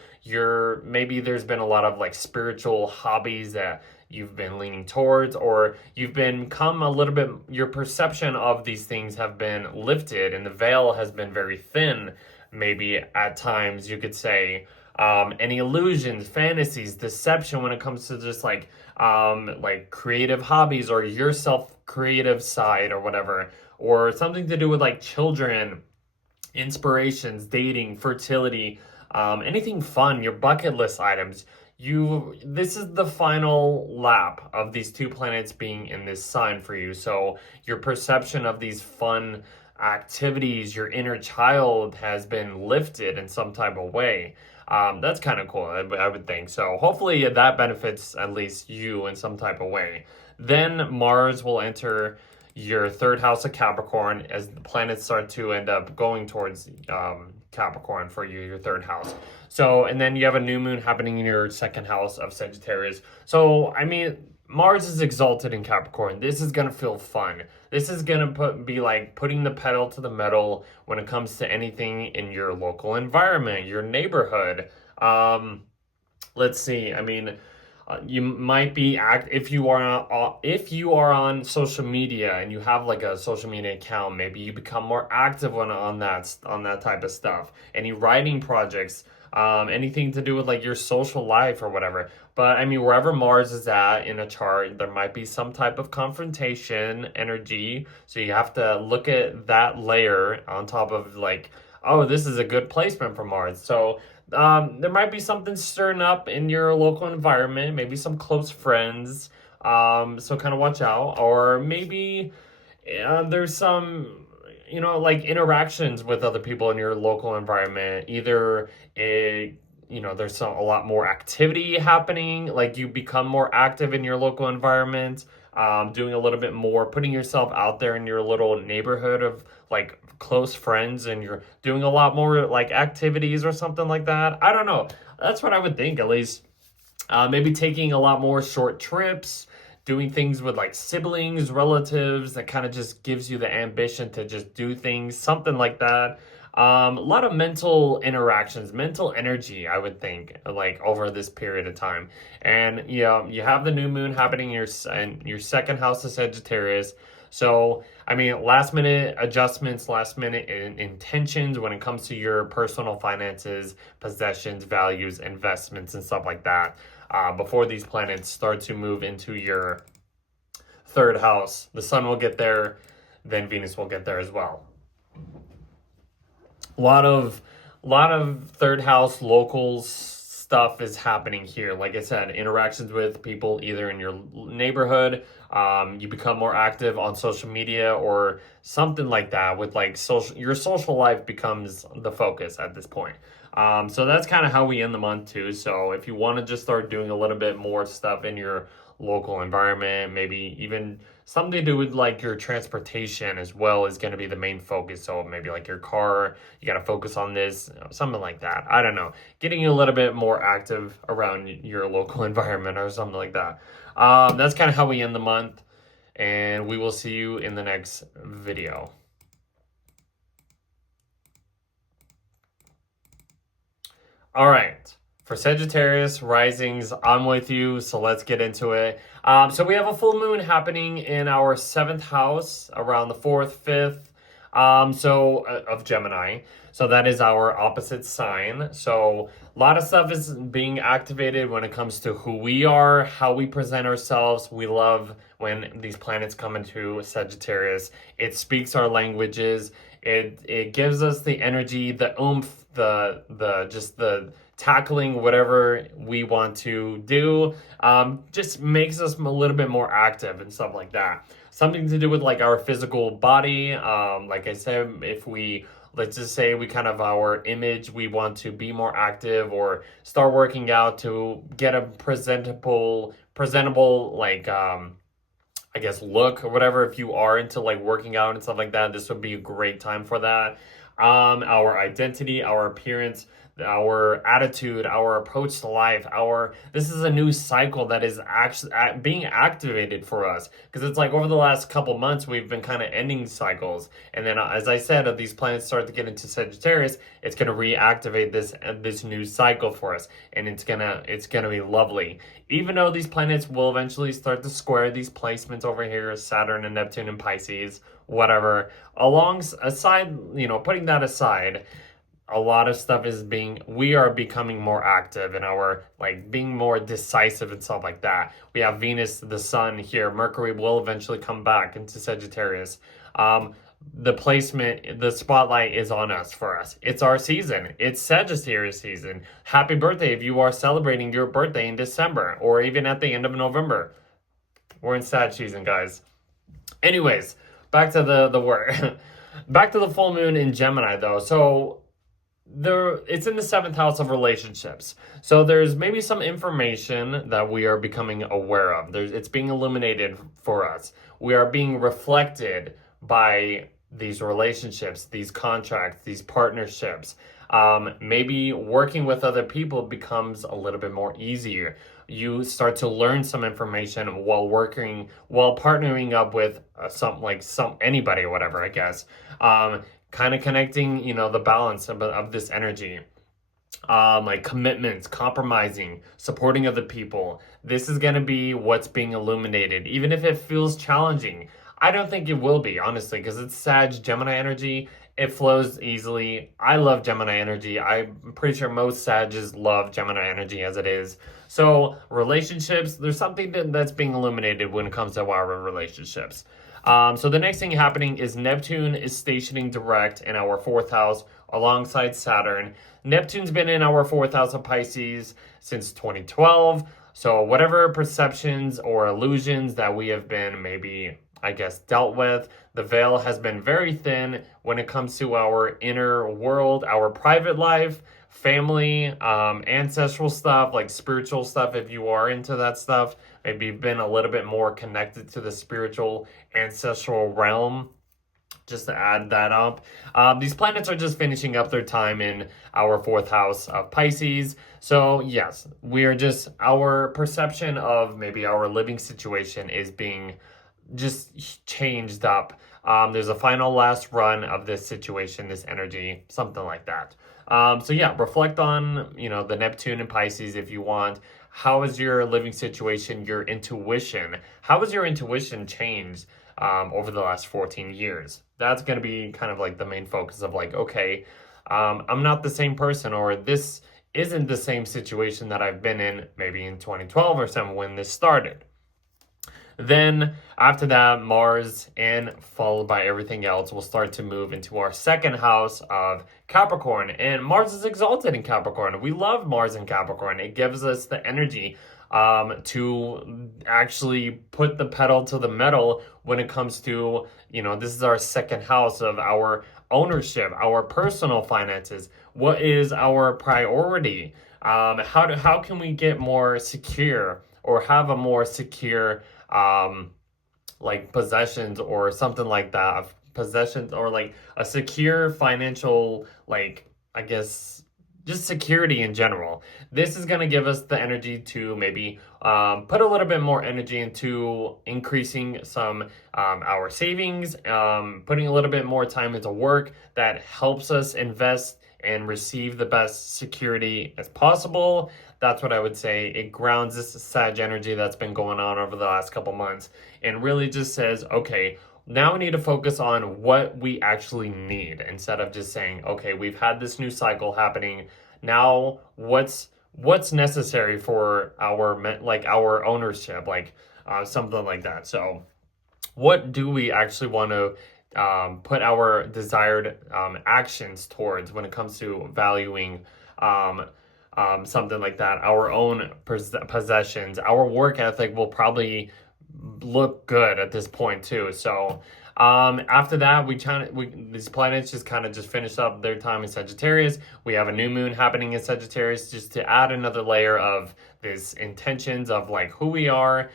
maybe there's been a lot of like spiritual hobbies that you've been leaning towards, or you've become a little bit, your perception of these things have been lifted and the veil has been very thin. Maybe at times you could say, any illusions, fantasies, deception when it comes to just like creative hobbies or your creative side or whatever, or something to do with like children, inspirations, dating, fertility, anything fun, your bucket list items. This is the final lap of these two planets being in this sign for you. So your perception of these fun activities, your inner child has been lifted in some type of way. That's kind of cool, I would think. So hopefully that benefits at least you in some type of way. Then Mars will enter your third house of Capricorn as the planets start to end up going towards Capricorn for you, your third house. So, and then you have a new moon happening in your second house of Sagittarius. So, I mean, Mars is exalted in Capricorn. This is going to feel fun. This is going to be like putting the pedal to the metal when it comes to anything in your local environment, your neighborhood. Let's see. I mean, you might be if you are on social media and you have like a social media account, maybe you become more active on that type of stuff. Any writing projects, anything to do with like your social life or whatever. But I mean, wherever Mars is at in a chart, there might be some type of confrontation energy. So you have to look at that layer on top of like, oh, this is a good placement for Mars. So there might be something stirring up in your local environment, maybe some close friends. So kind of watch out. Or maybe there's some, like interactions with other people in your local environment. Either there's a lot more activity happening, like you become more active in your local environment, doing a little bit more, putting yourself out there in your little neighborhood of like close friends, and you're doing a lot more like activities or something like that. I don't know. That's what I would think, at least. Maybe taking a lot more short trips, doing things with like siblings, relatives, that kind of just gives you the ambition to just do things, something like that. A lot of mental interactions, mental energy, I would think, like over this period of time. And you have the new moon happening in your second house of Sagittarius. So, I mean, last minute adjustments, last minute intentions when it comes to your personal finances, possessions, values, investments, and stuff like that. Before these planets start to move into your third house, the sun will get there, then Venus will get there as well. A lot of third house locals stuff is happening here. Like I said, interactions with people either in your neighborhood, you become more active on social media or something like that with like your social life becomes the focus at this point. So that's kind of how we end the month too. So if you want to just start doing a little bit more stuff in your local environment, maybe even something to do with like your transportation as well is going to be the main focus. So maybe like your car, you got to focus on this, something like that. I don't know. Getting you a little bit more active around your local environment or something like that. That's kind of how we end the month, and we will see you in the next video. All right. For Sagittarius risings, I'm with you, so let's get into it. So we have a full moon happening in our 7th house around the 4th, 5th, of Gemini. So that is our opposite sign. So a lot of stuff is being activated when it comes to who we are, how we present ourselves. We love when these planets come into Sagittarius. It speaks our languages. It gives us the energy, the oomph, the tackling whatever we want to do, just makes us a little bit more active and stuff like that. Something to do with like our physical body. Like I said, if let's just say our image, we want to be more active or start working out to get a presentable like, I guess look or whatever. If you are into like working out and stuff like that, this would be a great time for that. Our identity, our appearance, our attitude, our approach to life, this is a new cycle that is actually being activated for us, because it's like over the last couple months we've been kind of ending cycles, and then as I said, if these planets start to get into Sagittarius, it's going to reactivate this new cycle for us, and it's gonna be lovely. Even though these planets will eventually start to square these placements over here, Saturn and Neptune and Pisces, whatever, putting that aside, a lot of stuff we are becoming more active in our, like, being more decisive and stuff like that. We have Venus, the sun here. Mercury will eventually come back into Sagittarius. The spotlight is on us for us. It's our season. It's Sagittarius season. Happy birthday if you are celebrating your birthday in December or even at the end of November. We're in Sag season, guys. Anyways, back to the work. Back to the full moon in Gemini, though. So it's in the 7th house of relationships. So there's maybe some information that we are becoming aware of. It's being illuminated for us. We are being reflected by these relationships, these contracts, these partnerships. Maybe working with other people becomes a little bit more easier. You start to learn some information while partnering up with anybody or whatever, I guess. Kind of connecting, the balance of this energy. Like commitments, compromising, supporting other people. This is going to be what's being illuminated, even if it feels challenging. I don't think it will be, honestly, because it's Sag Gemini energy. It flows easily. I love Gemini energy. I'm pretty sure most Sages love Gemini energy as it is. So relationships, there's something that's being illuminated when it comes to our relationships. So the next thing happening is Neptune is stationing direct in our 4th house alongside Saturn. Neptune's been in our 4th house of Pisces since 2012. So whatever perceptions or illusions that we have been maybe, I guess, dealt with, the veil has been very thin when it comes to our inner world, our private life, family, ancestral stuff, like spiritual stuff. If you are into that stuff, maybe you've been a little bit more connected to the spiritual ancestral realm, just to add that up. These planets are just finishing up their time in our 4th house of Pisces. So yes, our perception of maybe our living situation is being just changed up. There's a final last run of this situation, this energy, something like that. So yeah, reflect on, the Neptune and Pisces if you want. How is your living situation, your intuition? How has your intuition changed over the last 14 years? That's going to be kind of like the main focus of like, okay, I'm not the same person, or this isn't the same situation that I've been in maybe in 2012 or something when this started. Then after that, Mars and followed by everything else will start to move into our second house of Capricorn. And Mars is exalted in Capricorn. We love Mars in Capricorn. It gives us the energy to actually put the pedal to the metal when it comes to, this is our second house of our ownership, our personal finances. What is our priority? How can we get more secure or have a more secure like possessions or something like that, possessions or like a secure financial, like, I guess, just security in general. This is going to give us the energy to maybe put a little bit more energy into increasing some our savings, putting a little bit more time into work that helps us invest and receive the best security as possible. That's what I would say. It grounds this Sag energy that's been going on over the last couple months and really just says, okay, now we need to focus on what we actually need instead of just saying, okay, we've had this new cycle happening. Now what's necessary for our ownership, something like that. So what do we actually want to put our desired actions towards when it comes to valuing something like that? Our own possessions, our work ethic will probably look good at this point too. So after that, these planets just kind of just finish up their time in Sagittarius. We have a new moon happening in Sagittarius just to add another layer of these intentions of like who we are,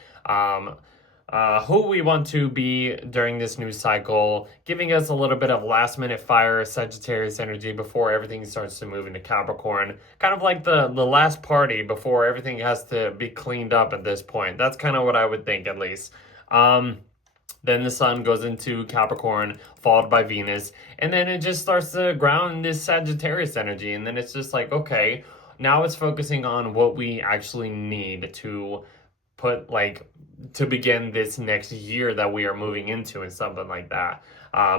who we want to be during this new cycle, giving us a little bit of last minute fire Sagittarius energy before everything starts to move into Capricorn. Kind of like the last party before everything has to be cleaned up at this point. That's kind of what I would think, at least. Then the sun goes into Capricorn, followed by Venus, and then it just starts to ground this Sagittarius energy. And then it's just like, okay, now it's focusing on what we actually need to to begin this next year that we are moving into and something like that.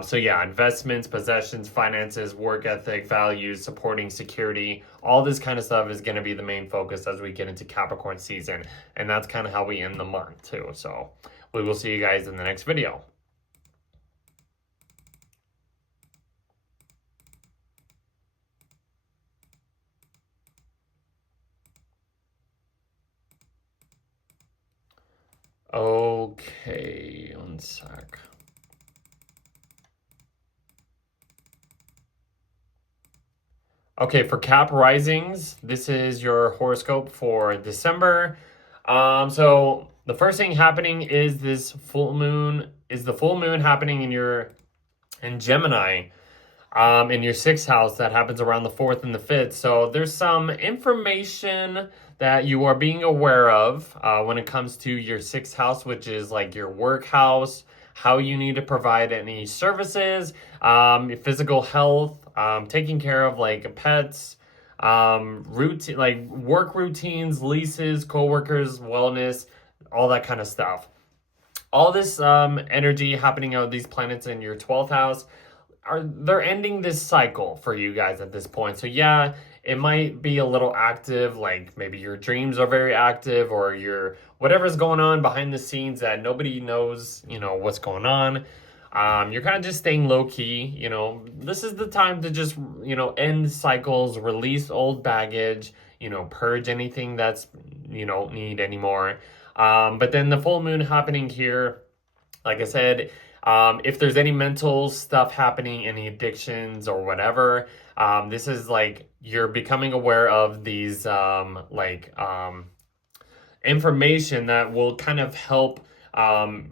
So yeah, investments, possessions, finances, work ethic, values, supporting security, all this kind of stuff is going to be the main focus as we get into Capricorn season. And that's kind of how we end the month too. So we will see you guys in the next video. Okay, one sec. Okay, for Cap risings, this is your horoscope for December. So the first thing happening is the full moon happening in Gemini, in your sixth house. That happens around the 4th and the 5th. So there's some information that you are being aware of when it comes to your sixth house, which is like your work house, how you need to provide any services, physical health, taking care of like pets, routine, like work routines, leases, coworkers, wellness, all that kind of stuff. All this energy happening out of these planets in your 12th house, they're ending this cycle for you guys at this point. So yeah, it might be a little active, like maybe your dreams are very active, or your whatever's going on behind the scenes that nobody knows, what's going on. You're kind of just staying low key. This is the time to just, end cycles, release old baggage, purge anything that's you don't need anymore. But then the full moon happening here, like I said, if there's any mental stuff happening, any addictions or whatever, this is like you're becoming aware of these information that will kind of help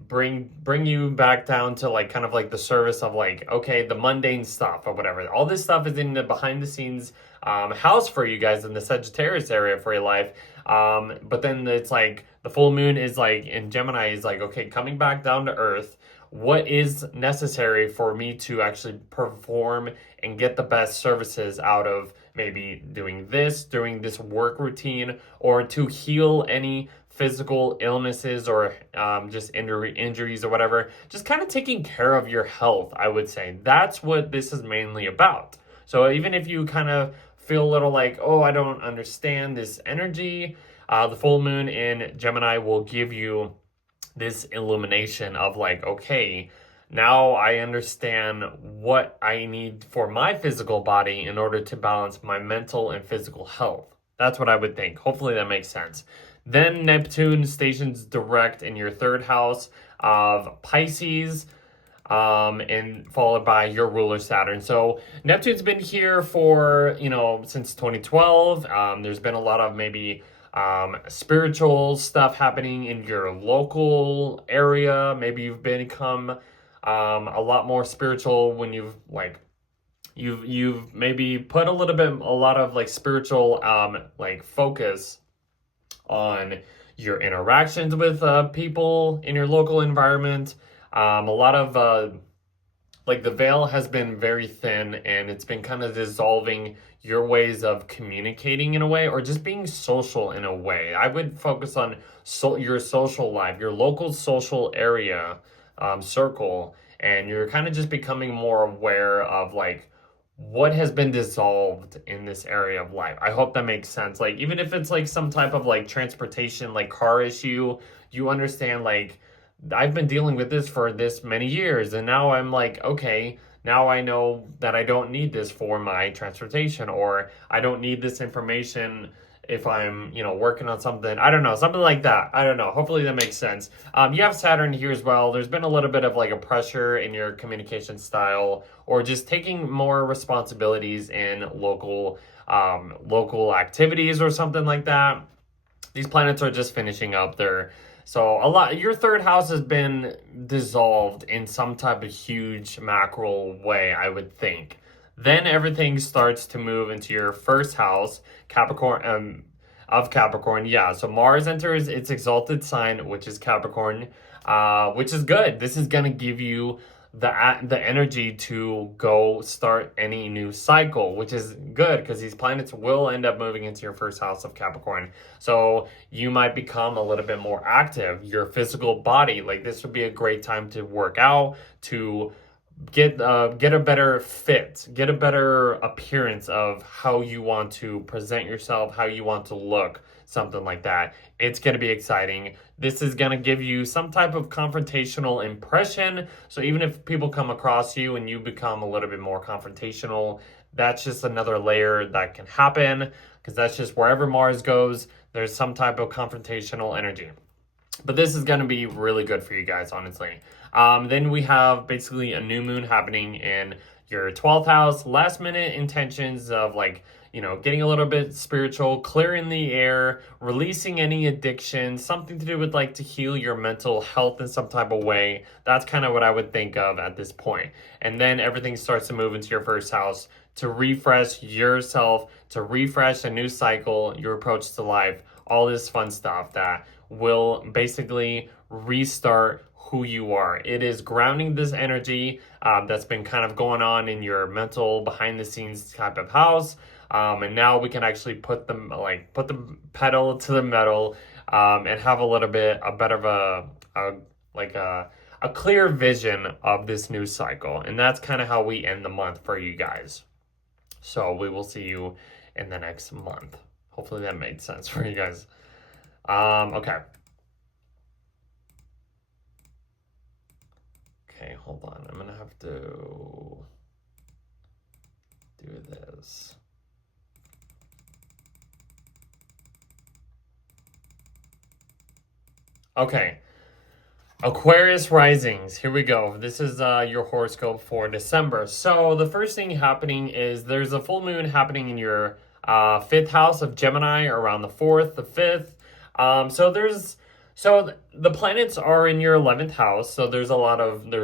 bring you back down to like kind of like the service of like, okay, the mundane stuff or whatever. All this stuff is in the behind the scenes house for you guys in the Sagittarius area for your life. But then it's like the full moon is like in Gemini is like, okay, coming back down to earth. What is necessary for me to actually perform and get the best services out of maybe doing this work routine, or to heal any physical illnesses or just injuries or whatever. Just kind of taking care of your health, I would say. That's what this is mainly about. So even if you kind of feel a little like, oh, I don't understand this energy, the full moon in Gemini will give you this illumination of like, okay, now I understand what I need for my physical body in order to balance my mental and physical health. That's what I would think. Hopefully that makes sense. Then Neptune stations direct in your third house of Pisces, and followed by your ruler Saturn. So Neptune's been here for, since 2012. There's been a lot of maybe spiritual stuff happening in your local area. Maybe you've become a lot more spiritual when you've maybe put a lot of like spiritual like focus on your interactions with people in your local environment. A lot of like the veil has been very thin, and it's been kind of dissolving your ways of communicating in a way, or just being social in a way. I would focus on your social life, your local social area, circle, and you're kind of just becoming more aware of like what has been dissolved in this area of life. I hope that makes sense. Like, even if it's like some type of like transportation, like car issue, you understand like, I've been dealing with this for this many years, and now I'm like, okay, now I know that I don't need this for my transportation, or I don't need this information if I'm, working on something. I don't know, something like that. I don't know. Hopefully that makes sense. You have Saturn here as well. There's been a little bit of like a pressure in your communication style, or just taking more responsibilities in local activities or something like that. These planets are just finishing up their. So your third house has been dissolved in some type of huge macro way, I would think. Then everything starts to move into your first house, Capricorn, of Capricorn. Yeah, so Mars enters its exalted sign, which is Capricorn, which is good. This is gonna give you the energy to go start any new cycle, which is good because these planets will end up moving into your first house of Capricorn. So you might become a little bit more active. Your physical body, like this would be a great time to work out, to get a better fit, get a better appearance of how you want to present yourself, how you want to look, something like that. It's going to be exciting. This is going to give you some type of confrontational impression. So even if people come across you and you become a little bit more confrontational, that's just another layer that can happen, because that's just wherever Mars goes, there's some type of confrontational energy. But this is going to be really good for you guys, honestly. Then we have basically a new moon happening in your 12th house. Last minute intentions of like, getting a little bit spiritual, clearing the air, releasing any addiction, something to do with like to heal your mental health in some type of way. That's kind of what I would think of at this point. And then everything starts to move into your first house to refresh yourself, to refresh a new cycle, your approach to life, all this fun stuff that will basically restart who you are. It is grounding this energy that's been kind of going on in your mental behind the scenes type of house. And now we can actually put the pedal to the metal, and have a better of a clear vision of this new cycle. And that's kind of how we end the month for you guys. So we will see you in the next month. Hopefully that made sense for you guys. Okay. Okay, hold on. I'm gonna have to do this. Okay. Aquarius risings. Here we go. This is your horoscope for December. So the first thing happening is there's a full moon happening in your 5th house of Gemini around the 4th, the 5th. So the planets are in your 11th house. So there's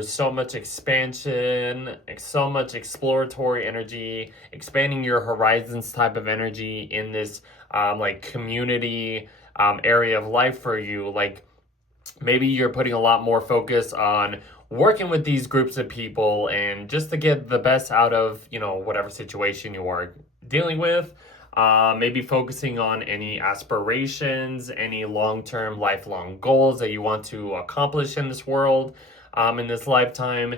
so much expansion, so much exploratory energy, expanding your horizons type of energy in this like community area of life for you. Like, maybe you're putting a lot more focus on working with these groups of people and just to get the best out of, whatever situation you are dealing with. Maybe focusing on any aspirations, any long-term, lifelong goals that you want to accomplish in this world, in this lifetime.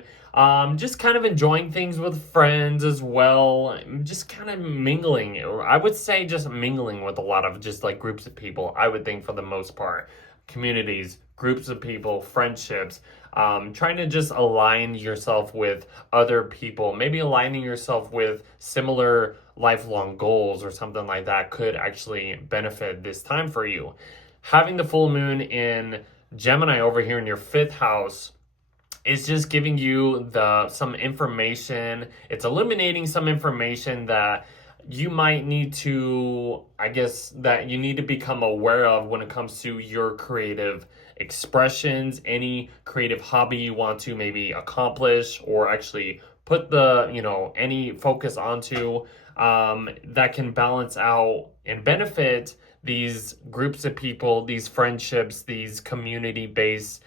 Just kind of enjoying things with friends as well. Just kind of mingling. I would say just mingling with a lot of just like groups of people, I would think, for the most part. communities, groups of people, friendships, trying to just align yourself with other people, maybe aligning yourself with similar lifelong goals or something like that could actually benefit this time for you. Having the full moon in Gemini over here in your 5th house, it's just giving you some information. It's illuminating some information that you might need to, I guess, that you need to become aware of when it comes to your creative expressions, any creative hobby you want to maybe accomplish or actually put any focus onto, that can balance out and benefit these groups of people, these friendships, these community-based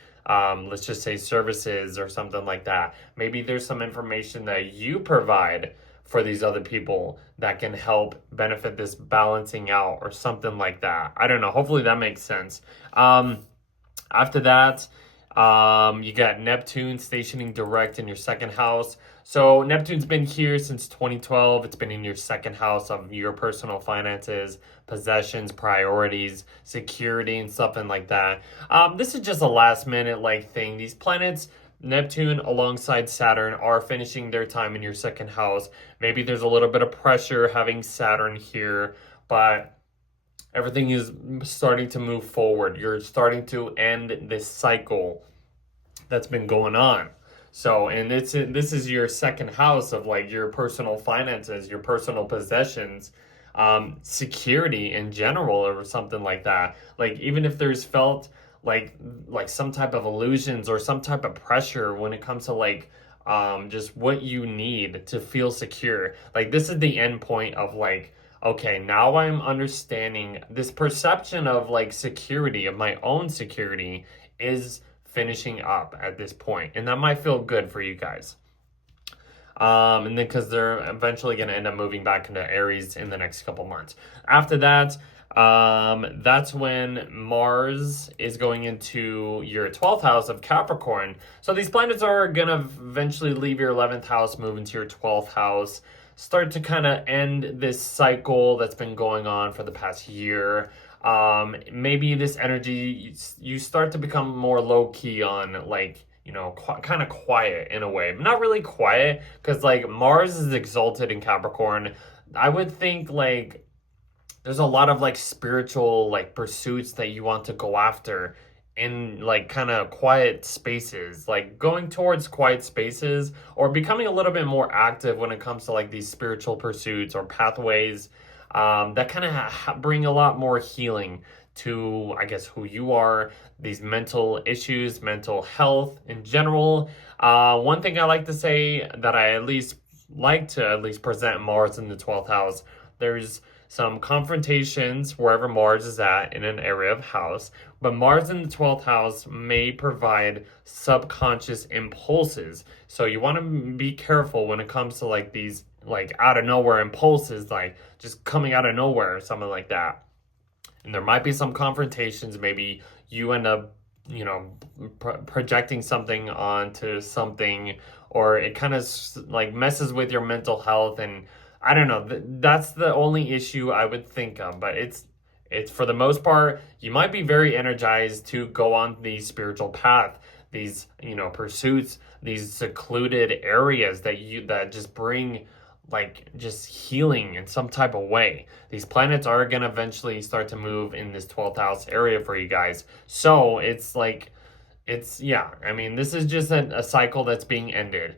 let's just say services or something like that. Maybe there's some information that you provide for these other people that can help benefit this balancing out or something like that. I don't know. Hopefully that makes sense. After that, you got Neptune stationing direct in your 2nd house. So Neptune's been here since 2012. It's been in your 2nd house of your personal finances, possessions, priorities, security, and something like that. This is just a last minute thing. These planets, Neptune alongside Saturn, are finishing their time in your 2nd house. Maybe there's a little bit of pressure having Saturn here, but everything is starting to move forward. You're starting to end this cycle that's been going on. So, and this is your 2nd house of your personal finances, your personal possessions, security in general, or something like that. Even if there's felt like some type of illusions or some type of pressure when it comes to just what you need to feel secure. This is the end point of okay, now I'm understanding this perception of security, of my own security, is finishing up at this point, and that might feel good for you guys. And then because they're eventually going to end up moving back into Aries in the next couple months. After that, that's when Mars is going into your 12th house of Capricorn. So these planets are going to eventually leave your 11th house, move into your 12th house, start to kind of end this cycle that's been going on for the past year. Maybe this energy, you start to become more low-key on kind of quiet in a way. Not really quiet, because Mars is exalted in Capricorn. I would think there's a lot of spiritual pursuits that you want to go after in kind of quiet spaces, going towards quiet spaces or becoming a little bit more active when it comes to these spiritual pursuits or pathways that kind of bring a lot more healing to, I guess, who you are, these mental issues, mental health in general. One thing I like to say that I at least present Mars in the 12th house, there's some confrontations wherever Mars is at in an area of house, but Mars in the 12th house may provide subconscious impulses. So you want to be careful when it comes to these out of nowhere impulses, just coming out of nowhere or something like that. And there might be some confrontations. Maybe you end up, projecting something onto something, or it kind of messes with your mental health. And I don't know, that's the only issue I would think of, but it's for the most part, you might be very energized to go on the spiritual path, these, pursuits, these secluded areas that just bring just healing in some type of way. These planets are going to eventually start to move in this 12th house area for you guys. So it's yeah, I mean, this is just a cycle that's being ended.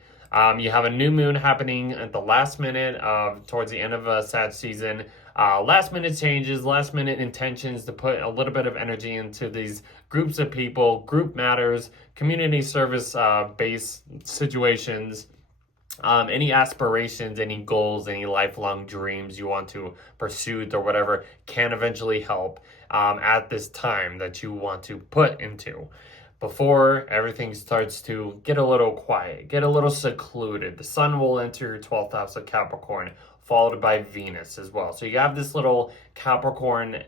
You have a new moon happening at the last minute towards the end of a Sag season. Last minute changes, last minute intentions to put a little bit of energy into these groups of people, group matters, community service based situations. Any aspirations, any goals, any lifelong dreams you want to pursue or whatever can eventually help at this time that you want to put into. Before everything starts to get a little quiet, get a little secluded, the sun will enter your 12th house of Capricorn, followed by Venus as well. So you have this little Capricorn,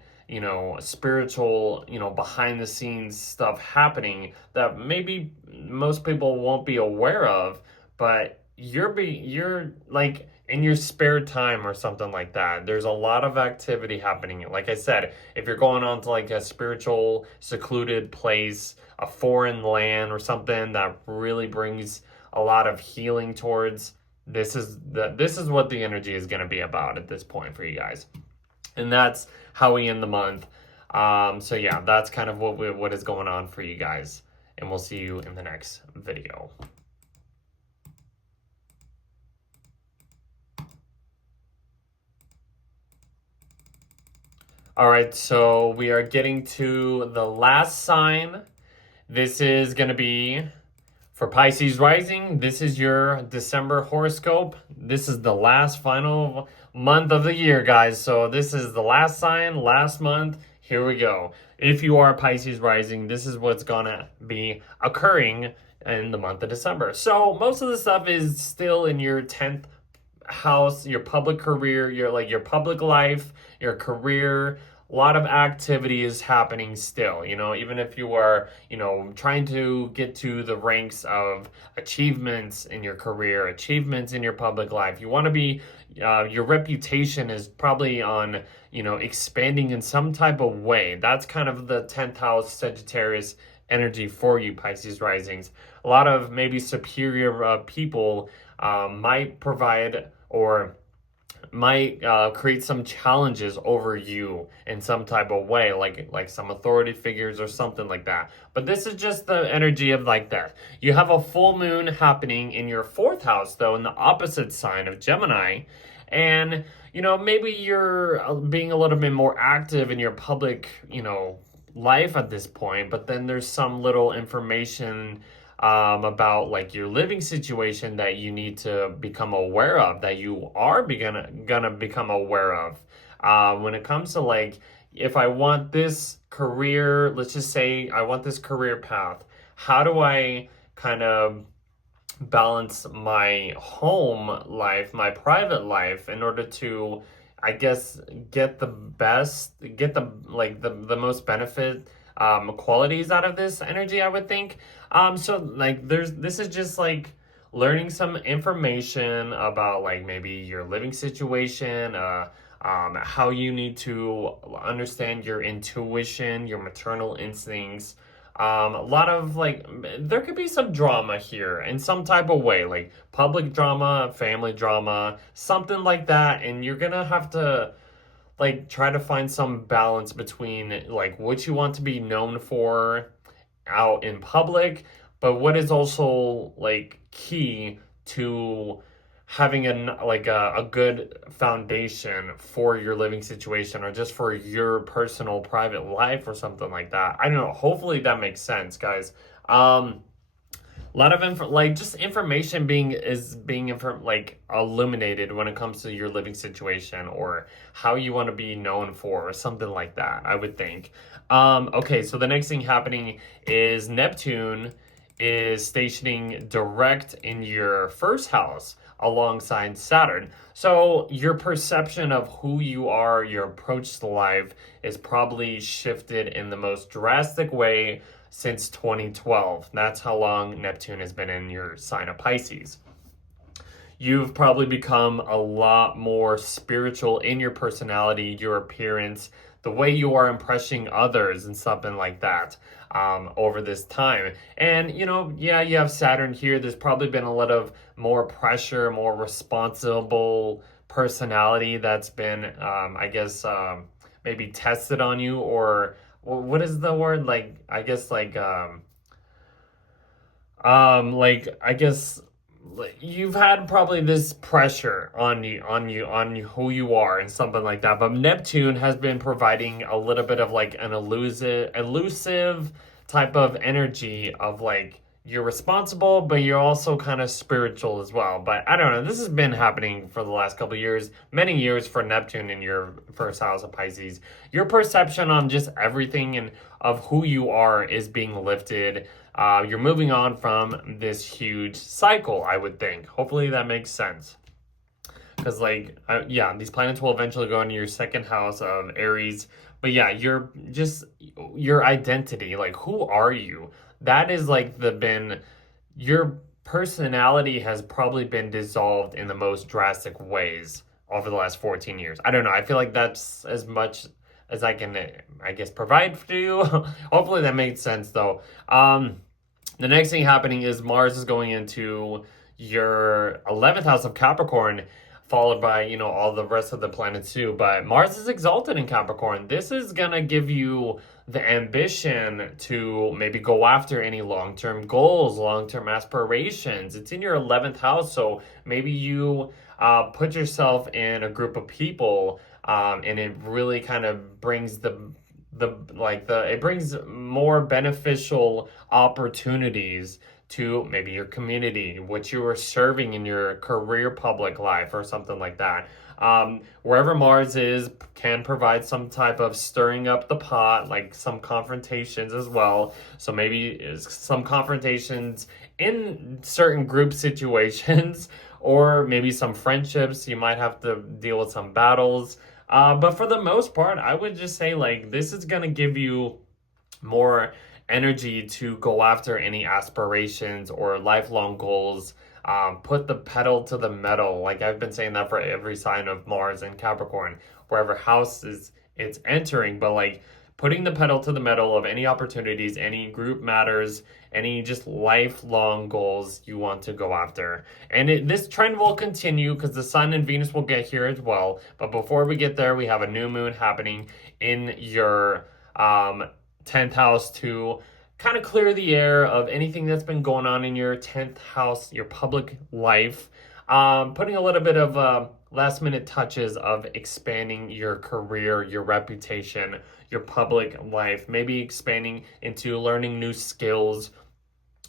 spiritual, behind the scenes stuff happening that maybe most people won't be aware of, but you're in your spare time or something like that. There's a lot of activity happening. Like I said, if you're going on to like a spiritual, secluded place, a foreign land or something that really brings a lot of healing towards, this is what the energy is going to be about at this point for you guys. And that's how we end the month. So yeah, that's kind of what is going on for you guys. And we'll see you in the next video. All right, so we are getting to the last sign. This is going to be for Pisces rising. This is your December horoscope. This is the last final month of the year, guys. So this is the last sign, last month. Here we go. If you are Pisces rising, this is what's going to be occurring in the month of December. So most of the stuff is still in your 10th house, your public career, your public life, your career. A lot of activity is happening still, even if you are, trying to get to the ranks of achievements in your career, achievements in your public life. You want to be, your reputation is probably on, expanding in some type of way. That's kind of the 10th house Sagittarius energy for you, Pisces risings. A lot of maybe superior people might provide or might create some challenges over you in some type of way, like some authority figures or something like that. But this is just the energy of like that. You have a full moon happening in your 4th house, though, in the opposite sign of Gemini. And, maybe you're being a little bit more active in your public, life at this point, but then there's some little information about like your living situation that you need to become aware of, that you are gonna become aware of. When it comes to like, if I want this career, let's just say I want this career path, how do I kind of balance my home life, my private life, in order to, I guess, get the most benefit qualities out of this energy, I would think. So like this is just like learning some information about like maybe your living situation, how you need to understand your intuition, your maternal instincts. A lot of like, there could be some drama here in some type of way, like public drama, family drama, something like that. And you're gonna have to like try to find some balance between like what you want to be known for out in public, but what is also like key to having a good foundation for your living situation, or just for your personal private life or something like that. I don't know. Hopefully that makes sense, guys. A lot of information being illuminated when it comes to your living situation or how you want to be known for or something like that, I would think. Okay, so the next thing happening is Neptune is stationing direct in your 1st house alongside Saturn. So your perception of who you are, your approach to life is probably shifted in the most drastic way since 2012. That's how long Neptune has been in your sign of Pisces. You've probably become a lot more spiritual in your personality, your appearance, the way you are impressing others and something like that over this time. And, you have Saturn here. There's probably been a lot of more pressure, more responsible personality that's been, maybe tested on you, or what is the word? You've had probably this pressure on you who you are and something like that. But Neptune has been providing a little bit of like an elusive type of energy of like you're responsible, but you're also kind of spiritual as well. But I don't know. This has been happening for the last couple of years, many years for Neptune in your 1st house of Pisces. Your perception on just everything and of who you are is being lifted. You're moving on from this huge cycle, I would think. Hopefully that makes sense. Because these planets will eventually go into your 2nd house of Aries. But yeah, your identity, like who are you? That is like your personality has probably been dissolved in the most drastic ways over the last 14 years. I don't know. I feel like that's as much as I can, I guess, provide for you. Hopefully that made sense, though. The next thing happening is Mars is going into your 11th house of Capricorn, followed by, you know, all the rest of the planets too. But Mars is exalted in Capricorn. This is going to give you the ambition to maybe go after any long-term goals, long-term aspirations. It's in your 11th house, so maybe you put yourself in a group of people, and it really kind of brings it brings more beneficial opportunities to maybe your community, what you are serving in your career public life or something like that. Wherever Mars is can provide some type of stirring up the pot, like some confrontations as well. So maybe some confrontations in certain group situations, or maybe some friendships. You might have to deal with some battles. But for the most part, I would just say, like, this is going to give you more energy to go after any aspirations or lifelong goals. Put the pedal to the metal. Like I've been saying that for every sign of Mars and Capricorn, wherever house it's entering, but like putting the pedal to the metal of any opportunities, any group matters, any just lifelong goals you want to go after. And this trend will continue because the Sun and Venus will get here as well. But before we get there, we have a new moon happening in your 10th house to kind of clear the air of anything that's been going on in your 10th house, your public life. Putting a little bit of last minute touches of expanding your career, your reputation, your public life, maybe expanding into learning new skills,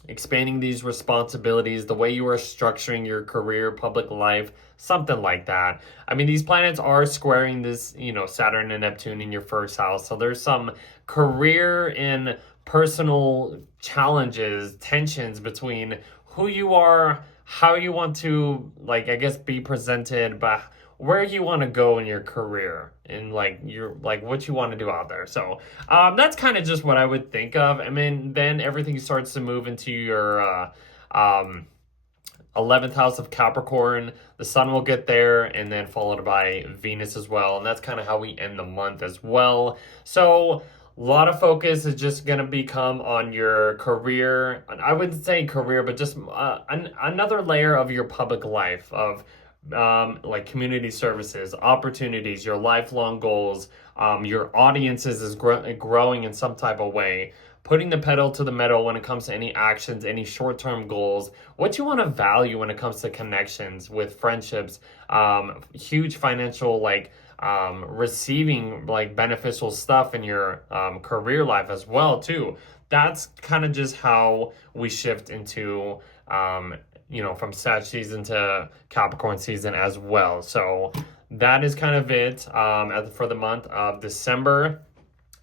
expanding these responsibilities, the way you are structuring your career, public life, something like that. I mean, these planets are squaring this, you know, Saturn and Neptune in your first house. So there's some career and personal challenges, tensions between who you are, how you want to, like, I guess, be presented, but where you want to go in your career and like what you want to do out there. So that's kind of just what I would think of. I mean, then everything starts to move into your 11th house of Capricorn. The Sun will get there, and then followed by Venus as well. And that's kind of how we end the month as well. So a lot of focus is just going to become on your career. I wouldn't say career, but just another layer of your public life of like community services, opportunities, your lifelong goals, your audiences is growing in some type of way. Putting the pedal to the metal when it comes to any actions, any short-term goals, what you want to value when it comes to connections with friendships, huge financial, like, receiving like beneficial stuff in your career life as well too. That's kind of just how we shift into you know, from Sag season to Capricorn season as well. So that is kind of it for the month of December.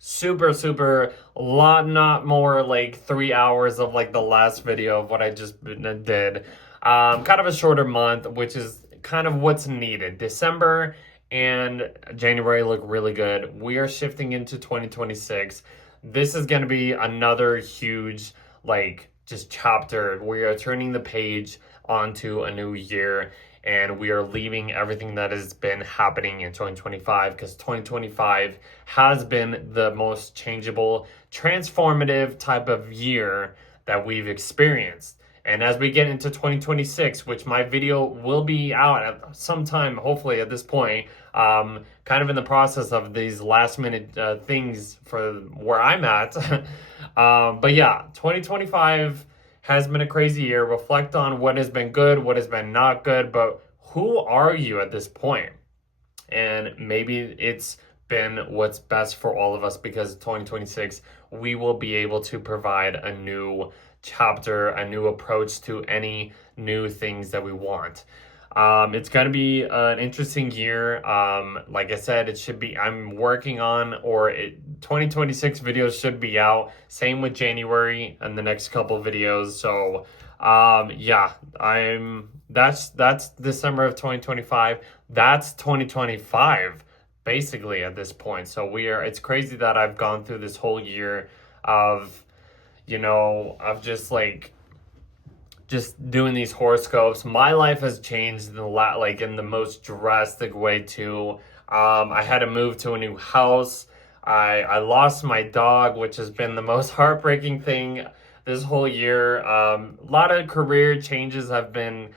Super not more like 3 hours of like the last video of what I just did. Kind of a shorter month, which is kind of what's needed. December and January look really good. We are shifting into 2026. This is going to be another huge, like, just chapter. We are turning the page onto a new year, and we are leaving everything that has been happening in 2025, because 2025 has been the most changeable, transformative type of year that we've experienced. And as we get into 2026, which my video will be out at some time, hopefully at this point, kind of in the process of these last minute things for where I'm at. But yeah, 2025 has been a crazy year. Reflect on what has been good, what has been not good, but who are you at this point? And maybe it's been what's best for all of us, because 2026, we will be able to provide a new chapter, a new approach to any new things that we want. It's going to be an interesting year. Like I said, it should be, I'm working on, 2026 videos should be out. Same with January and the next couple videos. So, yeah, that's December of 2025. That's 2025 basically at this point. So it's crazy that I've gone through this whole year of, you know, of just like just doing these horoscopes. My life has changed in the most drastic way too. I had to move to a new house. I lost my dog, which has been the most heartbreaking thing this whole year. A lot of career changes have been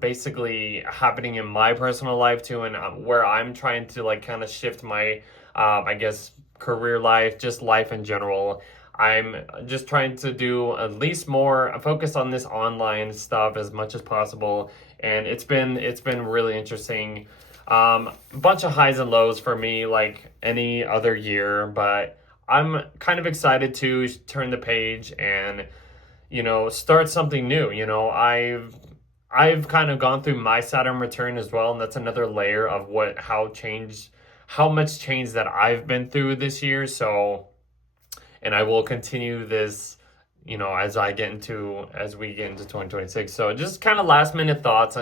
basically happening in my personal life too, and where I'm trying to like kind of shift my, I guess, career life, just life in general. I'm just trying to do at least more focus on this online stuff as much as possible, and it's been really interesting. A bunch of highs and lows for me, like any other year, but I'm kind of excited to turn the page and, start something new. I've kind of gone through my Saturn return as well, and that's another layer of how much change that I've been through this year. So, and I will continue this, as we get into 2026. So just kind of last minute thoughts,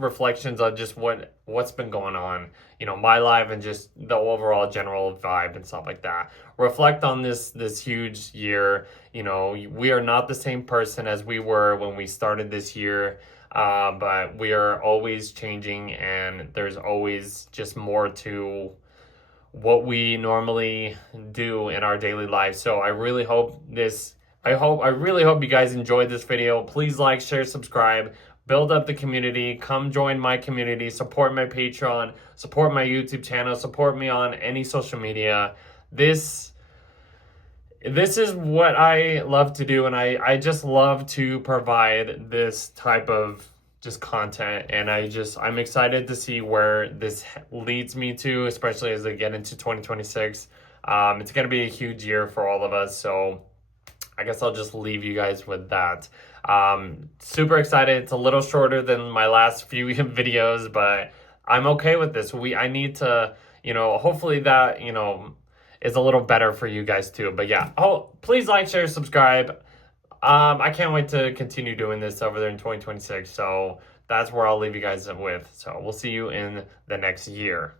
reflections on just what's been going on, my life, and just the overall general vibe and stuff like that. Reflect on this huge year. We are not the same person as we were when we started this year, but we are always changing, and there's always just more to what we normally do in our daily life. So I really hope you guys enjoyed this video. Please like, share, subscribe, build up the community. Come join my community, support my Patreon, support my YouTube channel, support me on any social media. This is what I love to do, and I just love to provide this type of just content, and I'm excited to see where this leads me to, especially as I get into 2026. It's going to be a huge year for all of us, so I guess I'll just leave you guys with that. Super excited. It's a little shorter than my last few videos, but I'm okay with this. I need to, hopefully that, is a little better for you guys too. But yeah, please like, share, subscribe. I can't wait to continue doing this over there in 2026. So that's where I'll leave you guys with. So we'll see you in the next year.